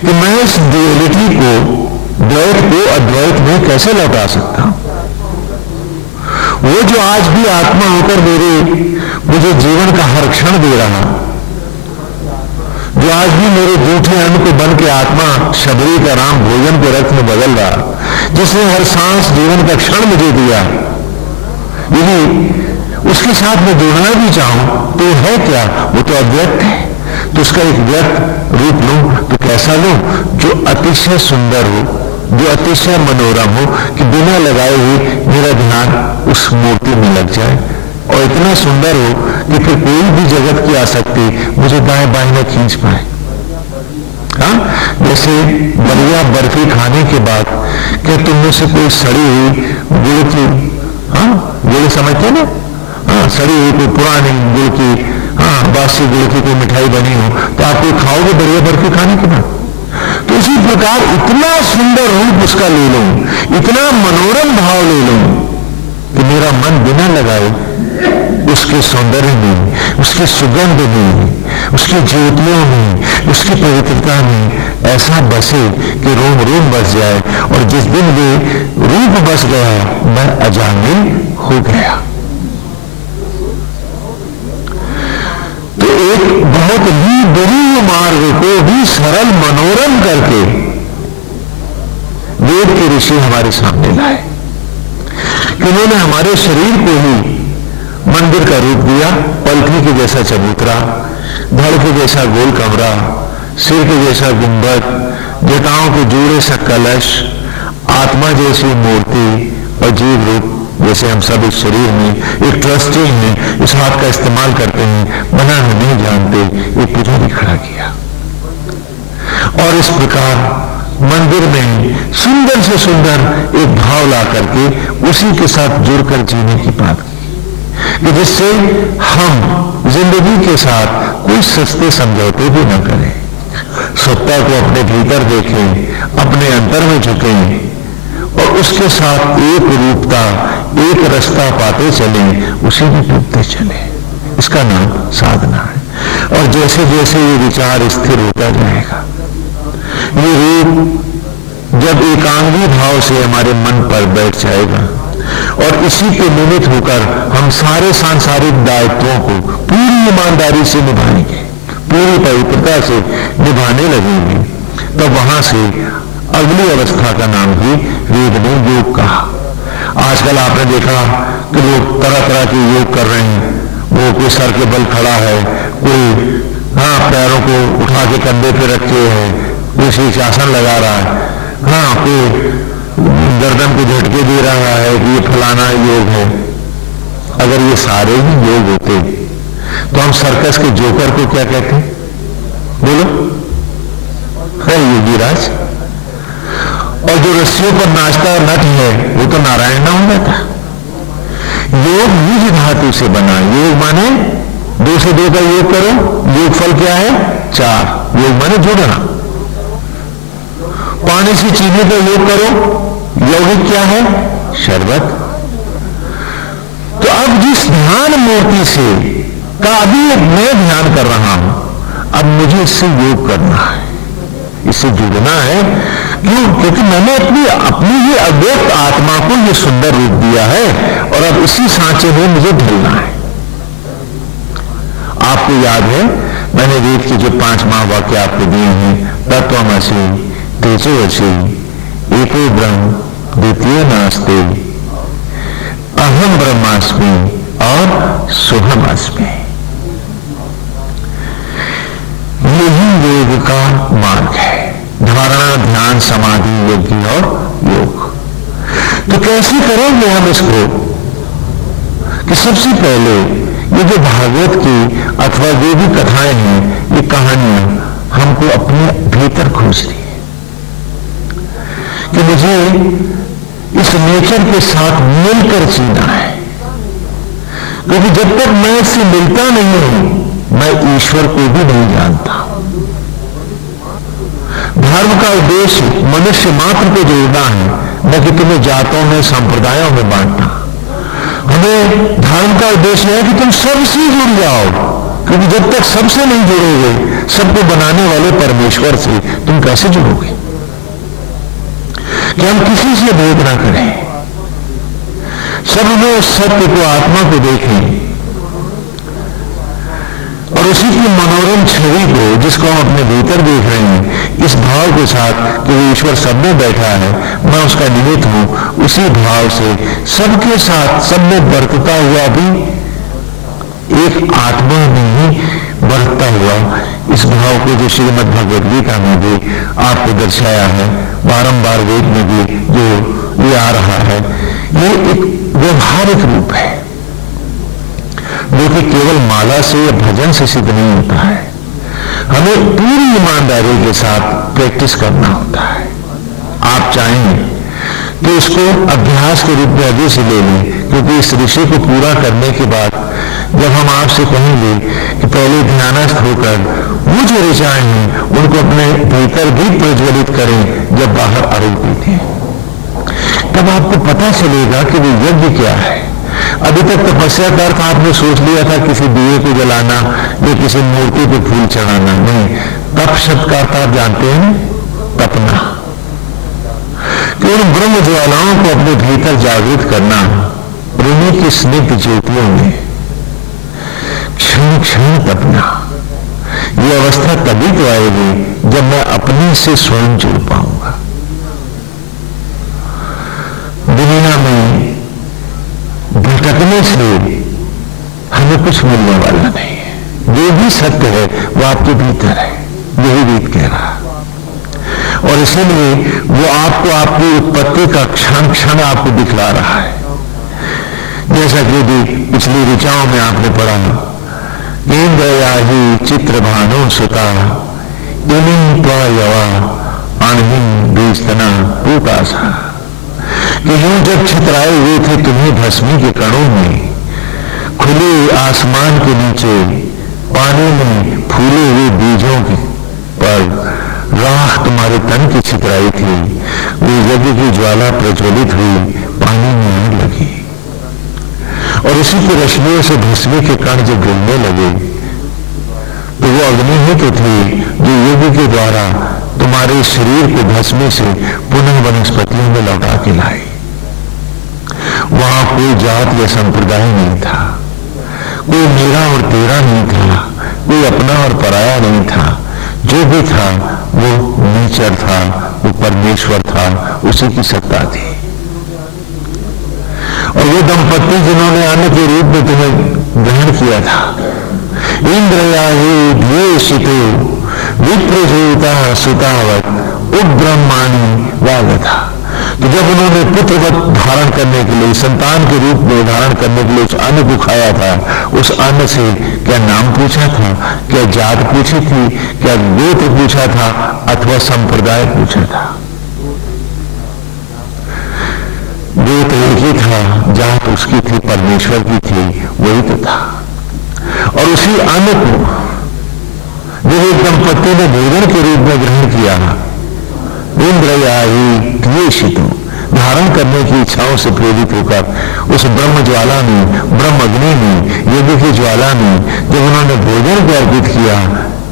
कि मैं इस ड्युअलिटी को, द्वैत को अद्वैत में कैसे लौटा सकता हूं। वो जो आज भी आत्मा होकर मुझे जीवन का हर क्षण दे रहा, जो आज भी मेरे जूठे अन्न को बन के आत्मा शबरी का राम भोजन के रक्त में बदल रहा, जिसने हर सांस जीवन का क्षण मुझे दिया, यदि उसके साथ मैं जुड़ना भी चाहूं तो है क्या? वो तो अव्यक्त है। तो उसका एक व्यक्त रूप लूं तो कैसा लूं? जो अतिशय सुंदर हो, जो अतिशय मनोरम हो, कि बिना लगाए हुए मेरा ध्यान उस मूर्ति में लग जाए, और इतना सुंदर हो कि फिर कोई भी जगत की आसक्ति मुझे दाएं बाएं न खींच पाए। हाँ, जैसे बढ़िया बर्फी खाने के बाद क्या तुम में से कोई सड़ी हुई गुड़ की, हाँ गुड़ समझते ना, हाँ सड़ी हुई कोई पुरानी गुड़ की, हाँ बासी गुड़ की कोई मिठाई बनी हो तो आप कोई खाओगे बढ़िया बर्फी खाने के बाद? तो इसी प्रकार इतना सुंदर रूप उसका ले लूं, इतना मनोरम भाव ले लूं कि मेरा मन बिना लगाए उसके सौंदर्य में, उसकी सुगंध में, उसकी ज्योतियों में, उसकी पवित्रता में ऐसा बसे कि रोम रोम बस जाए, और जिस दिन वे रूप बस गया मैं अजामिल हो गया। तो एक बहुत ही बड़ी मार्ग को भी सरल मनोरम करके वेद के ऋषि हमारे सामने लाए कि उन्होंने हमारे शरीर को ही मंदिर का रूप दिया। पलकी के जैसा चबूतरा, धड़ के जैसा गोल कमरा, सिर के जैसा गुंबद, जटाओं के जोड़े सा कलश, आत्मा जैसी मूर्ति और जीव रूप जैसे हम सब इस शरीर में एक ट्रस्टी हैं, इस हाथ का इस्तेमाल करते हैं, बनाना नहीं जानते, एक पुजारी खड़ा किया। और इस प्रकार मंदिर में सुंदर से सुंदर एक भाव ला करके उसी के साथ जुड़कर जीने की बात की कि जिससे हम जिंदगी के साथ कोई सस्ते समझौते भी न करें, सत्ता को अपने भीतर देखें, अपने अंतर में झुकें और उसके साथ एक रूपता, एक रास्ता पाते चलें, उसी में डूबते चलें। इसका नाम साधना है। और जैसे जैसे ये विचार स्थिर होता जाएगा, ये रूप जब एकांगी भाव से हमारे मन पर बैठ जाएगा और इसी के निमित्त होकर हम सारे सांसारिक दायित्वों को पूरी ईमानदारी से निभाएंगे, पूरी पवित्रता से निभाने लगेंगे, तो वहां से अगली अवस्था का भी वेद ने योग कहा। आजकल आपने देखा कि लोग तरह तरह के योग कर रहे हैं। वो कोई सर के बल खड़ा है, कोई हाँ पैरों को उठा के कंधे पे रखे है, कोई शीर्षासन लगा रहा है, हाँ कोई गर्दन को झटके दे रहा है कि ये फलाना योग है। अगर ये सारे ही योग होते तो हम सर्कस के जोकर को क्या कहते? बोलो, है योगीराज। और जो रस्सियों पर नाचता नट है वो तो नारायण ना हो जाता। योग निज धातु से बना। योग माने 2 से 2 का योग करो, योग फल क्या है? 4। योग माने जोड़ना। पानी से चीनी का योग करो, यौगिक क्या है? शरबत। तो अब जिस ध्यान मूर्ति से का अभी मैं ध्यान कर रहा हूं, अब मुझे इससे योग करना है, इससे जुड़ना है। क्यों? क्योंकि मैंने अपनी ही अव्यक्त आत्मा को ये सुंदर रूप दिया है और अब इसी सांचे में मुझे ढलना है। आपको याद है मैंने वेद के जो 5 महावाक्य आपको दिए हैं, तत्त्वमसि, तेजोवसि, एको ब्रह्म, द्वितीय नास्ति, अहम ब्रह्मास्मि और सोहमस्मि। यही योग का मार्ग है, धारणा, ध्यान, समाधि, यज्ञ और योग। तो कैसे करेंगे हम इसको? कि सबसे पहले ये जो भागवत की अथवा जो भी कथाएं हैं, ये कहानियां हमको अपने भीतर खोजती है कि मुझे इस नेचर के साथ मिलकर जीना है। क्योंकि जब तक मैं इससे मिलता नहीं हूं, मैं ईश्वर को भी नहीं जानता। धर्म का उद्देश्य मनुष्य मात्र को जोड़ना है, न कि तुम्हें जातों में, संप्रदायों में बांटना। हमें धर्म का उद्देश्य है कि तुम सबसे जुड़ जाओ, क्योंकि जब तक सबसे नहीं जुड़ोगे, सबको बनाने वाले परमेश्वर से तुम कैसे जुड़ोगे? कि हम किसी से भेद ना करें, सब में उस सत्य को, आत्मा को देखें और उसी की मनोरम छवि को, जिसको हम अपने भीतर देख रहे हैं, इस भाव के साथ कि वो ईश्वर सब में बैठा है, मैं उसका निमित्त हूं, उसी भाव से सबके साथ, सब में बरतता हुआ भी एक आत्मा में ही बरतता हुआ, इस भाव को जो श्रीमद् भगवद गीता में भी आपको दर्शाया है, बारंबार वेद में भी जो ये आ रहा है, ये एक व्यवहारिक रूप है जो कि केवल माला से या भजन से सिद्ध नहीं होता है। हमें पूरी ईमानदारी के साथ प्रैक्टिस करना होता है। आप चाहेंगे तो इसको अभ्यास के रूप में अभी से ले लें, क्योंकि इस ऋषि को पूरा करने के बाद जब हम आपसे कहेंगे कि पहले ध्यानस्थ होकर वो जो ऋचाएं हैं उनको अपने भीतर भी प्रज्वलित करें जब बाहर आरोपित थे, तब आपको पता चलेगा कि वो यज्ञ क्या है। अभी तक तपस्या का अर्थ आपने सोच लिया था किसी दिए को जलाना या किसी मूर्ति को फूल चढ़ाना। नहीं, तप शब्द का अर्थ आप जानते हैं, तपना, कि उन ब्रह्म ज्वालाओं को अपने भीतर जागृत करना, प्रेमी की स्निग्ध ज्योतियों में क्षण क्षण तपना। ये अवस्था तभी तो आएगी जब मैं अपने से स्वयं जुड़ पाऊंगा। दुनिया में भटकने से हमें कुछ मिलने वाला नहीं है। जो भी सत्य है वो आपके भीतर है, यही वेद कह रहा है। और इसलिए वो आपको आपकी उत्पत्ति का क्षण क्षण आपको दिखला रहा है। जैसा कि पिछली ऋचाओं में आपने पढ़ा, इंद्रयाही चित्र भानु सुता इनिं त्वयवा अणहिं बीस्तना पूतासा, कि यूं जब छितराए हुए थे तुम्हें भस्मी के कणों में, खुले आसमान के नीचे पानी में फूले हुए बीजों पर राख तुम्हारे तन की छितराई थी, वो यज्ञ की ज्वाला प्रज्वलित हुई, पानी में आने लगी और उसी की रश्मियों से भस्मी के कण जब गिरने लगे तो वो अग्नि ही तो थी जो यज्ञ के द्वारा तुम्हारे शरीर को भस्मी से पुनः वनस्पतियों में लौटा के लाई। वहां कोई जात या संप्रदाय नहीं था, कोई मेरा और तेरा नहीं था, कोई अपना और पराया नहीं था। जो भी था वो नेचर था, वो परमेश्वर था, उसी की सत्ता थी। और वो दंपत्ति जिन्होंने आने के रूप में तुम्हें ग्रहण किया था, इंद्रयाही द्वेषितो विप्रजोता सुतावत उब्रह्माणी वागथा। तो जब उन्होंने पुत्रवत धारण करने के लिए, संतान के रूप में धारण करने के लिए उस अन्न को खाया था, उस अन्न से क्या नाम पूछा था, क्या जात पूछी थी, क्या गोत्र पूछा था अथवा संप्रदाय पूछा था? गोत्र एक ही था, जात उसकी थी, परमेश्वर की थी, वही तो था। और उसी अन्न को जो एक दंपत्ति ने भोजन के रूप में ग्रहण किया, इंद्रयाही द्वेषितो, धारण करने की इच्छाओं से प्रेरित होकर उस ब्रह्म ज्वाला में, ब्रह्म अग्नि में, यज्ञ की ज्वाला में जब उन्होंने भोजन को अर्पित किया,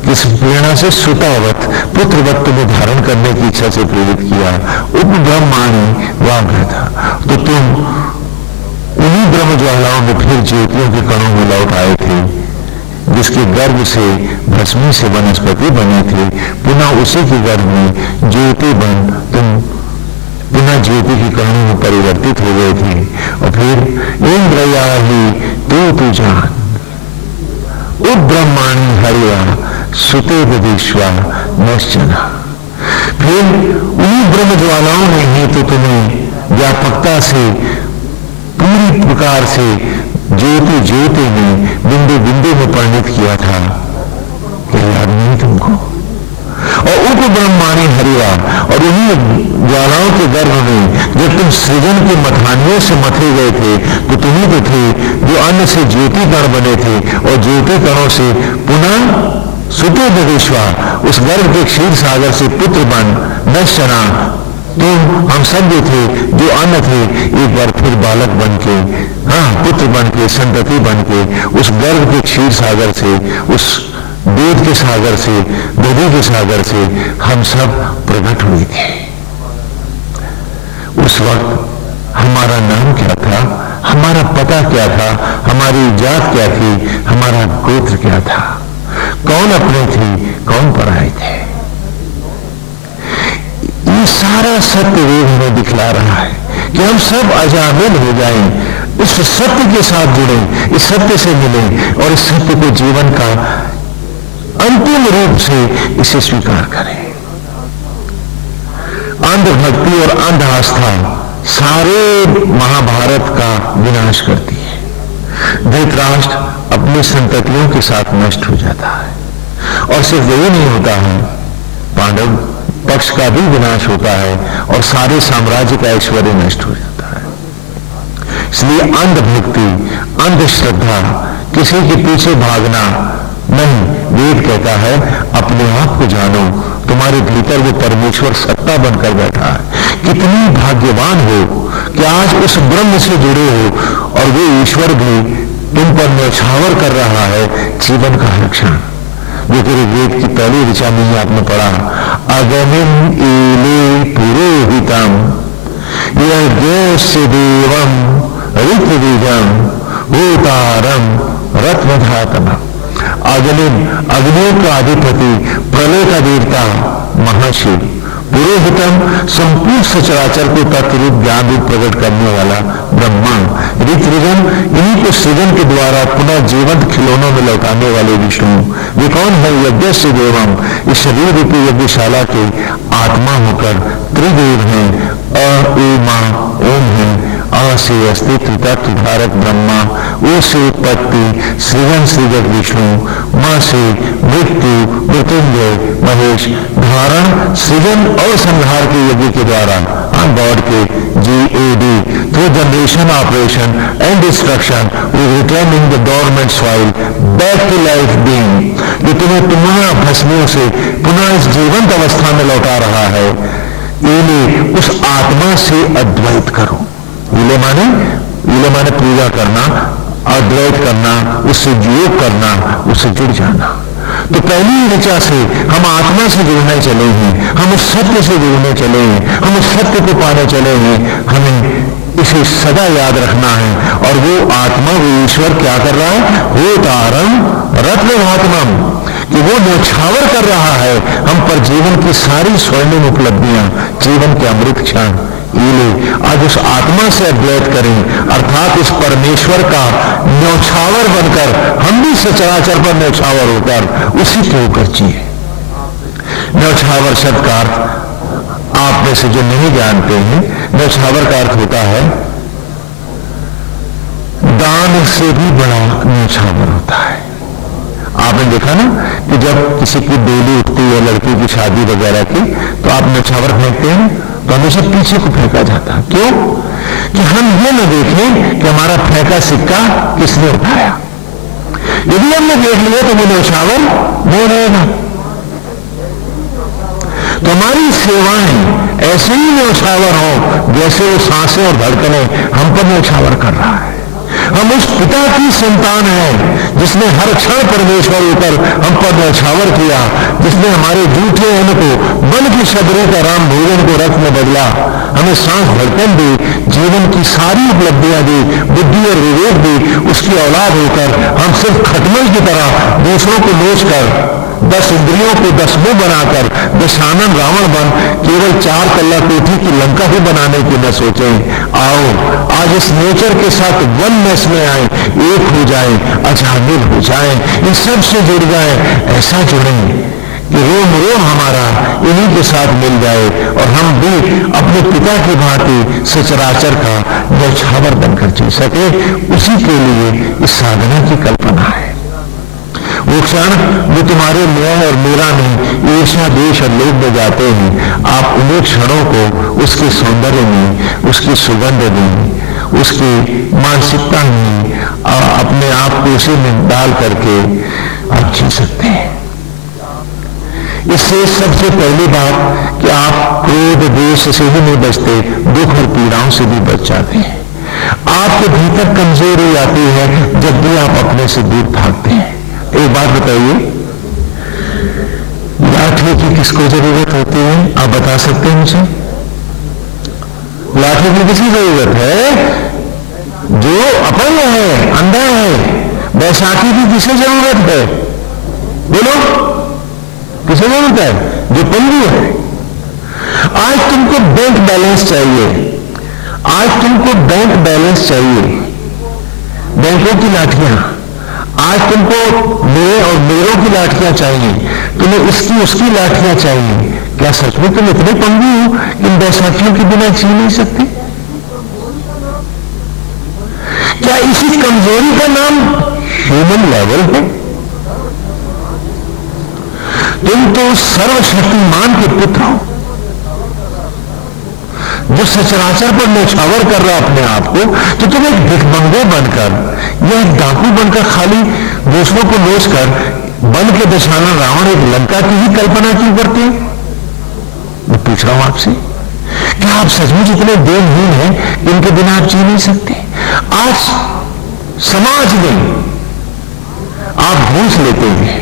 किस प्रेरणा से सुतावत पुत्रवत तुम्हें धारण करने की इच्छा से प्रेरित किया, उप ब्रह्माणी वाग्र था, तो तुम उन्हीं ब्रह्म ज्वालाओं में फिर ज्योतियों के कणों में लौट आए थे, जिसके गर्भ से भस्मी से वनस्पति बने थे, पुनः उसी के गर्भ में ज्योति बन तुम पुनः ज्योति की कणों में परिवर्तित हो गए थे। और फिर इंद्रया ही तू जान उप ब्रह्माणी हरिया सुते विश्वा नश्चना, फिर उन्हीं ब्रह्म ज्वालाओं ने ही तो तुम्हें व्यापकता से पूरी प्रकार से ज्योति ज्योति में बिंदु बिंदु में परिणित किया था, क्या याद नहीं तुमको? और उप ब्रह्माणी हरिवा, और उन्हीं ज्वालाओं के गर्भ में जब तुम सृजन के मथानियों से मथे गए थे, तो तुम्ही तो थे जो अन्न से ज्योति कण बने थे, और ज्योति कणों से पुनः सुते विश्वा उस गर्भ के क्षीर सागर से पुत्र बन नश्चना, तुम हम सब जो थे जो अन्न थे, एक बार फिर बालक बन के, हाँ पुत्र बन के, संतति बन के उस गर्भ के क्षीर सागर से, उस दूध के सागर से, दही के सागर से हम सब प्रकट हुए थे। उस वक्त हमारा नाम क्या था, हमारा पता क्या था, हमारी जात क्या थी, हमारा गोत्र क्या था, कौन अपने थे, कौन पराए थे, ये सारा सत्य वेद हमें दिखला रहा है कि हम सब अजामिल हो जाएं, इस सत्य के साथ जुड़ें, इस सत्य से मिलें और इस सत्य को जीवन का अंतिम रूप से इसे स्वीकार करें। अंधभक्ति और अंध आस्था सारे महाभारत का विनाश करती है। धृतराष्ट्र अपनी संततियों के साथ नष्ट हो जाता है, और सिर्फ वही नहीं होता है, पांडव पक्ष का भी विनाश होता है और सारे साम्राज्य का ऐश्वर्य नष्ट हो जाता है। इसलिए अंधभक्ति, अंधश्रद्धा, किसी के पीछे भागना नहीं, वेद कहता है अपने आप को जानो, तुम्हारे भीतर वो परमेश्वर सत्ता बनकर बैठा है। कितनी भाग्यवान हो कि आज उस ब्रह्म से जुड़े हो और वो ईश्वर भी तुम पर न्यौछावर कर रहा है जीवन का हर क्षण। जो तेरे वेद की पहली ऋचा में ही आपने पढ़ा, अगमिम एले पुरोहितम यज्ञस्य देवम ऋतुविदम भूतारम रत्नधातम। अग्निम, अग्नियों का अधिपति, प्रलय का देवता महाशिव, पुरोहितम संपूर्ण सचराचर को तत्वरूप ज्ञान रूप प्रकट करने वाला ब्रह्मा, ऋतुविदम इन्हीं को सृजन के द्वारा पुनः जीवंत खिलौनों में लौटाने वाले विष्णु। वे कौन है? यज्ञ से देवम, इस शरीर रूपी यज्ञशाला के आत्मा होकर त्रिदेव हैं। अ ए मां ओम है, अ से अस्तित्व तत्व धारक ब्रह्मा, ओ से उत्पत्ति सृजन सृजक विष्णु, मां से मृत्यु मृत्युंजय महेश, धारण सृजन और संहार के यज्ञ के द्वारा गॉड के GAD through generation operation and destruction we returning the dormant soil back to life being, जो तुम्हें तुम्हारा भस्मियों से पुनः इस जीवंत अवस्था में लौटा रहा है। इन्हें उस आत्मा से अद्वैत करो। विले माने पूजा करना, अद्वैत करना, उससे योग करना, उससे जुड़ जाना। तो पहली ऋचा से हम आत्मा से जुड़ने चले हैं, हम उस सत्य से जुड़ने चले हैं, हम उस सत्य को पाने चले हैं। हमें इसे सदा याद रखना है। और वो आत्मा, वो ईश्वर क्या कर रहा है? हो तारम रत्नधातमम, कि वो न्यौछावर कर रहा है हम पर जीवन की सारी स्वर्णिम उपलब्धियां, जीवन के अमृत क्षण। ये आज उस आत्मा से अद्वैत करें, अर्थात उस परमेश्वर का न्यौछावर बनकर हम भी सचराचर पर न्यौछावर होकर उसी के ऊपर जिए। न्यौछावर शब्द का अर्थ आप में से जो नहीं जानते हैं, न्यौछावर का अर्थ होता है दान से भी बड़ा न्यौछावर होता है। आपने देखा ना कि जब किसी की डोली उठती है लड़की की शादी वगैरह की, तो आप न्यौछावर फेंकते हैं तो हमेशा पीछे को फेंका जाता है। क्यों? कि हम ये न देखें कि हमारा फेंका सिक्का किसने उठाया। यदि हमने देख लिया तो वो न्यौछावर नहीं रहेगा। तो हमारी सेवाएं ऐसे ही न्यौछावर हो जैसे वो सांसें और धड़कनें हम पर न्यौछावर कर रहा है। हम उस पिता की संतान हैं जिसने हर क्षण परमेश्वर ऊपर हम पर न्यौछावर किया, जिसने हमारे झूठे अन्न को बन की शबरी का राम भोजन को रथ में बदला, हमें सांस धड़कन दी, जीवन की सारी उपलब्धियां दी, बुद्धि और विवेक दी। उसकी औलाद होकर हम सिर्फ खटमल की तरह दूसरों को नोच कर 10 इंद्रियों को 10 मुंह बनाकर दशानन रावण बन केवल 4 तल्ला कोठी की लंका ही बनाने की न सोचें। आओ आज इस नेचर के साथ वननेस में आए, एक हो जाए, अजामिल हो जाए, इन सब से जुड़ जाए, ऐसा जुड़ें कि रोम रोम हमारा इन्हीं के साथ मिल जाए और हम भी अपने पिता की भांति सचराचर का न्यौछावर बनकर जी सके। उसी के लिए इस साधना की कल्पना है। वो क्षण जो तुम्हारे मोह और मेरा नहीं, ईर्ष्या देश और लोभ में जाते हैं, आप उन्हीं क्षणों को उसके सौंदर्य में, उसकी सुगंध में, उसकी मानसिकता में अपने आप को उसी में डाल करके आप जी सकते हैं। इससे सबसे पहली बात कि आप क्रोध द्वेष से ही नहीं बचते, दुख और पीड़ाओं से भी बच जाते हैं। आपके भीतर कमजोरी आती है जब भी आप अपने से दूर भागते हैं। एक बात बताइए, लाठी की किसको जरूरत होती है? आप बता सकते हैं मुझे? लाठी की किसकी जरूरत है? जो अपंग है, अंधा है। बैसाखी की किसे जरूरत है? बोलो, किसे जरूरत है? जो पंगु है। आज तुमको बैंक बैलेंस चाहिए, आज तुमको बैंक बैलेंस चाहिए, बैंकों की लाठियां। आज तुमको मेरे और मेरों की लाठियां चाहिए, तुम्हें इसकी उसकी लाठियां चाहिए। क्या सच में तुम इतने पंगु हो इन बैसाखियों के बिना जी नहीं सकते? क्या इसी कमजोरी का नाम ह्यूमन लेवल है? तुम तो सर्वशक्तिमान के पुत्र हो, जो सचराचर पर न्यौछावर कर रहा अपने आप को, तो तुम एक भिखमंगे बनकर या एक डाकू बनकर खाली दूसरों को नोच कर बन के दशानन रावण एक लंका की ही कल्पना क्यों करते हैं? मैं पूछ रहा हूं आपसे, क्या आप सचमुच इतने देनहीन हैं कि इनके बिना आप जी नहीं सकते? आज समाज में आप घूस लेते हैं,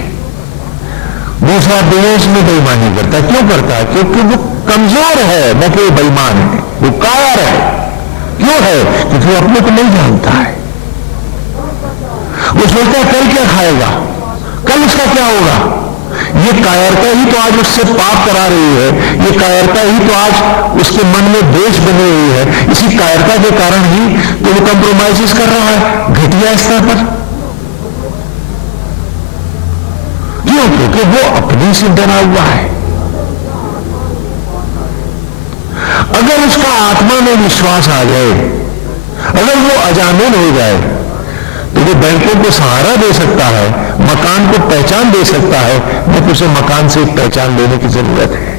दूसरा देश में बेईमानी करता है। क्यों करता है? क्योंकि वो कमजोर है, न कि बेईमान है, वो कायर है। क्यों है? क्योंकि वो अपने को नहीं जानता है। वो सोचता है कल क्या खाएगा, कल उसका क्या होगा। ये कायरता ही तो आज उससे पाप करा रही है, ये कायरता ही तो आज उसके मन में द्वेष बनी हुई है। इसी कायरता के कारण ही तो वो कंप्रोमाइज कर रहा है घटिया स्तर पर। क्यों? क्योंकि वो अपने से डरा हुआ है। अगर उसका आत्मा में विश्वास आ जाए, अगर वो अजामिल हो जाए, तो वो बैंकों को सहारा दे सकता है, मकान को पहचान दे सकता है, लेकिन उसे मकान से पहचान देने की जरूरत है।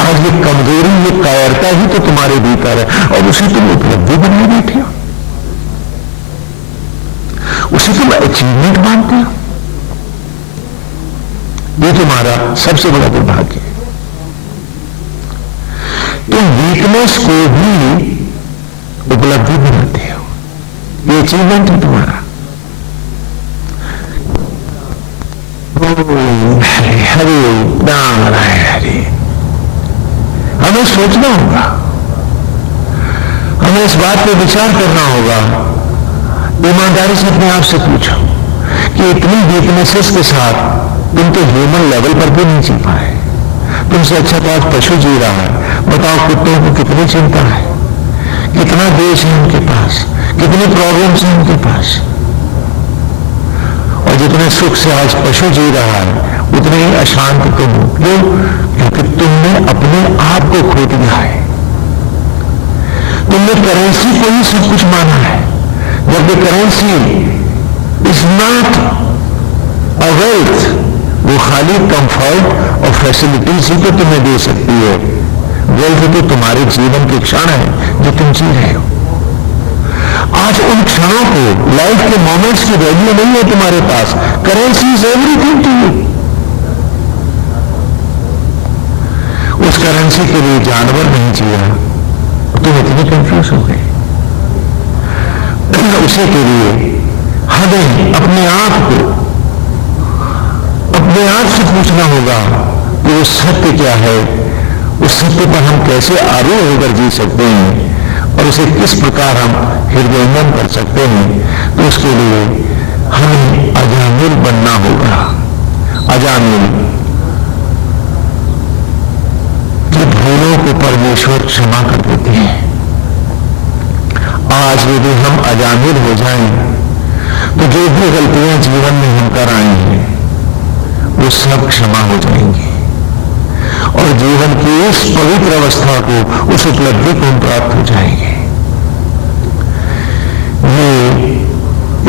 आज ये कमजोरी, ये कायरता ही तो तुम्हारे भीतर है और उसे तुम उपलब्धि बनाए बैठे हो, उसे तुम अचीवमेंट मानते हो। ये तुम्हारा सबसे बड़ा दुर्भाग्य है। तुम वीकनेस को भी उपलब्धि बनाते हो, ये अचीवमेंट है तुम्हारा। हरे हरे नारायण हरे। हमें सोचना होगा, हमें इस बात पे विचार करना होगा। ईमानदारी से अपने आप से पूछो कि इतनी वीकनेसेस के साथ तुम तो ह्यूमन लेवल पर भी नहीं जी पाए। तुमसे अच्छा तो आज पशु जी रहा है। बताओ कुत्तों को कितनी चिंता है, कितना देश है उनके पास, कितनी प्रॉब्लम्स हैं उनके पास, और जितने सुख से आज पशु जी रहा है उतने ही अशांत तुम हो। क्यों? क्योंकि तुमने अपने आप को खो दिया है। तुमने करेंसी को ही सब कुछ माना है, जबकि currency is not a wealth. वो खाली कंफर्ट और फैसिलिटीज ही तो तुम्हें दे सकती है। वेल्थ तो तुम्हारे जीवन के क्षण है जो तुम जी रहे हो। आज उन क्षणों को, लाइफ के मोमेंट्स की वैल्यू नहीं है तुम्हारे पास। Currency is everything to you. Currency के लिए जानवर नहीं जिया, तुम इतनी कंफ्यूज हो गए। उसी के लिए हमें अपने आप से पूछना होगा कि वो सत्य क्या है, उस सत्य पर हम कैसे आरूढ़ होकर जी सकते हैं और उसे किस प्रकार हम हृदयंगम कर सकते हैं। तो उसके लिए हमें अजामिल बनना होगा। अजामिल कि भूलों को परमेश्वर क्षमा कर देते हैं। आज यदि हम अजामिल हो जाएं तो जो भी गलतियां जीवन में हम कर आए हैं वो सब क्षमा हो जाएंगी और जीवन की इस पवित्र अवस्था को, उस उपलब्धि को हम प्राप्त हो जाएंगे। ये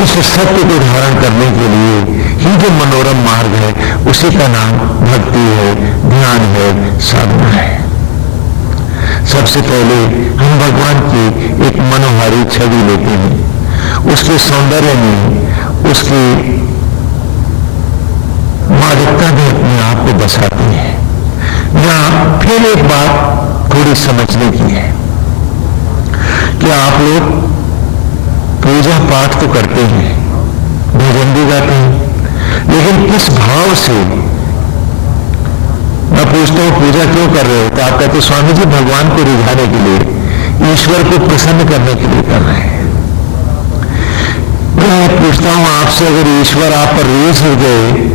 इस सत्य को धारण करने के लिए ही जो मनोरम मार्ग है उसी का नाम भक्ति है, ध्यान है, साधना है। सबसे पहले हम भगवान की एक मनोहारी छवि लेते हैं, उसके सौंदर्य में, उसकी मादकता में अपने आप को बसाते हैं। यहाँ फिर एक बात थोड़ी समझने की है कि आप लोग पूजा पाठ तो करते हैं, भजन भी गाते हैं, लेकिन किस भाव से? मैं पूछता हूं पूजा क्यों कर रहे हो? तो आप कहते स्वामी जी भगवान को रिझाने के लिए, ईश्वर को प्रसन्न करने के लिए कर रहे हैं। मैं पूछता हूं आपसे, अगर ईश्वर आप पर रीझ हो गए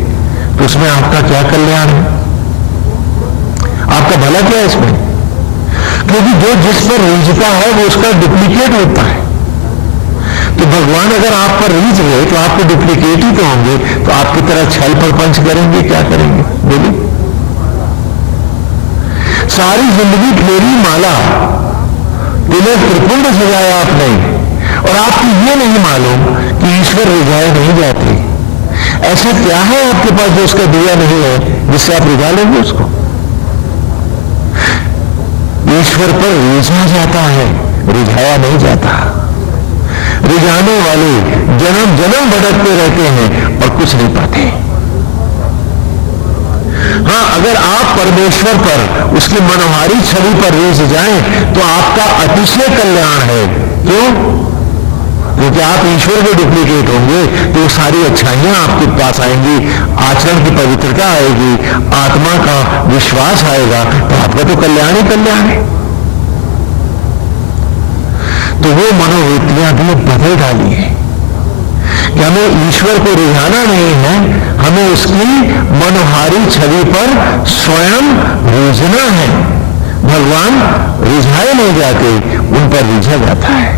तो उसमें आपका क्या कल्याण है? आपका भला क्या है इसमें? क्योंकि जो जिस पर रीझता है वो उसका डुप्लीकेट होता है। तो भगवान अगर आप पर रीझ गए तो आपके डुप्लीकेट ही तो होंगे, तो आपकी तरह छल प्रपंच करेंगे, क्या करेंगे? बोलिए। सारी जिंदगी फेरी माला, दिनेश त्रिपुंड सजाया आपने, और आपको ये नहीं मालूम कि ईश्वर रिझाए नहीं जाते। ऐसा क्या है आपके पास जो उसका दिया नहीं है जिससे आप रिझा लेंगे उसको? ईश्वर पर रिझा जाता है, रिझाया नहीं जाता। रिझाने वाले जन्म जन्म भटकते रहते हैं और कुछ नहीं पाते। हाँ, अगर आप परमेश्वर पर, उसकी मनोहारी छवि पर रीझ जाएं तो आपका अतिशय कल्याण है। क्यों? क्योंकि आप ईश्वर के डुप्लीकेट होंगे तो वो सारी अच्छाइयां आपके पास आएंगी, आचरण की पवित्रता आएगी, आत्मा का विश्वास आएगा, तो आपका तो कल्याण ही कल्याण है। तो वो मनोवृत्तियां भी बदल डाली है कि हमें ईश्वर को रिझाना नहीं है, हमें उसकी मनोहारी छवि पर स्वयं रिझना है। भगवान रिझाए नहीं जाते, उन पर रिझा जाता है।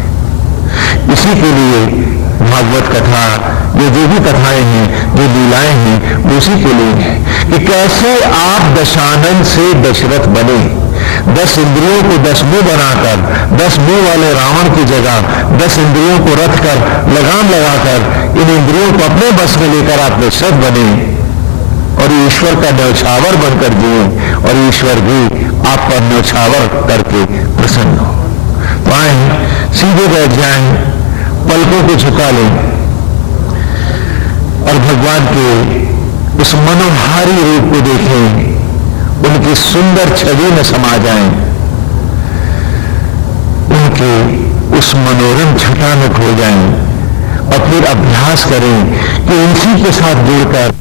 इसी के लिए भागवत कथा, ये जो भी कथाएं हैं, जो लीलाएं हैं, उसी के लिए है कि कैसे आप दशानन से दशरथ बने, 10 इंद्रियों को 10 मुंह बनाकर, 10 मुंह वाले रावण की जगह 10 इंद्रियों को रख कर, लगाम लगाकर इन इंद्रियों को अपने बस में लेकर आप दशरथ बने और ईश्वर का न्यौछावर बनकर जिए और ईश्वर भी आप पर न्यौछावर करके प्रसन्न हो। तो आए सीधे बैठ जाएं, पलकों को झुका लें और भगवान के उस मनोहारी रूप को देखें, उनकी सुंदर छवि में समा जाएं, उनके उस मनोरम छटा में खो जाएं और फिर अभ्यास करें कि उसी के साथ जुड़कर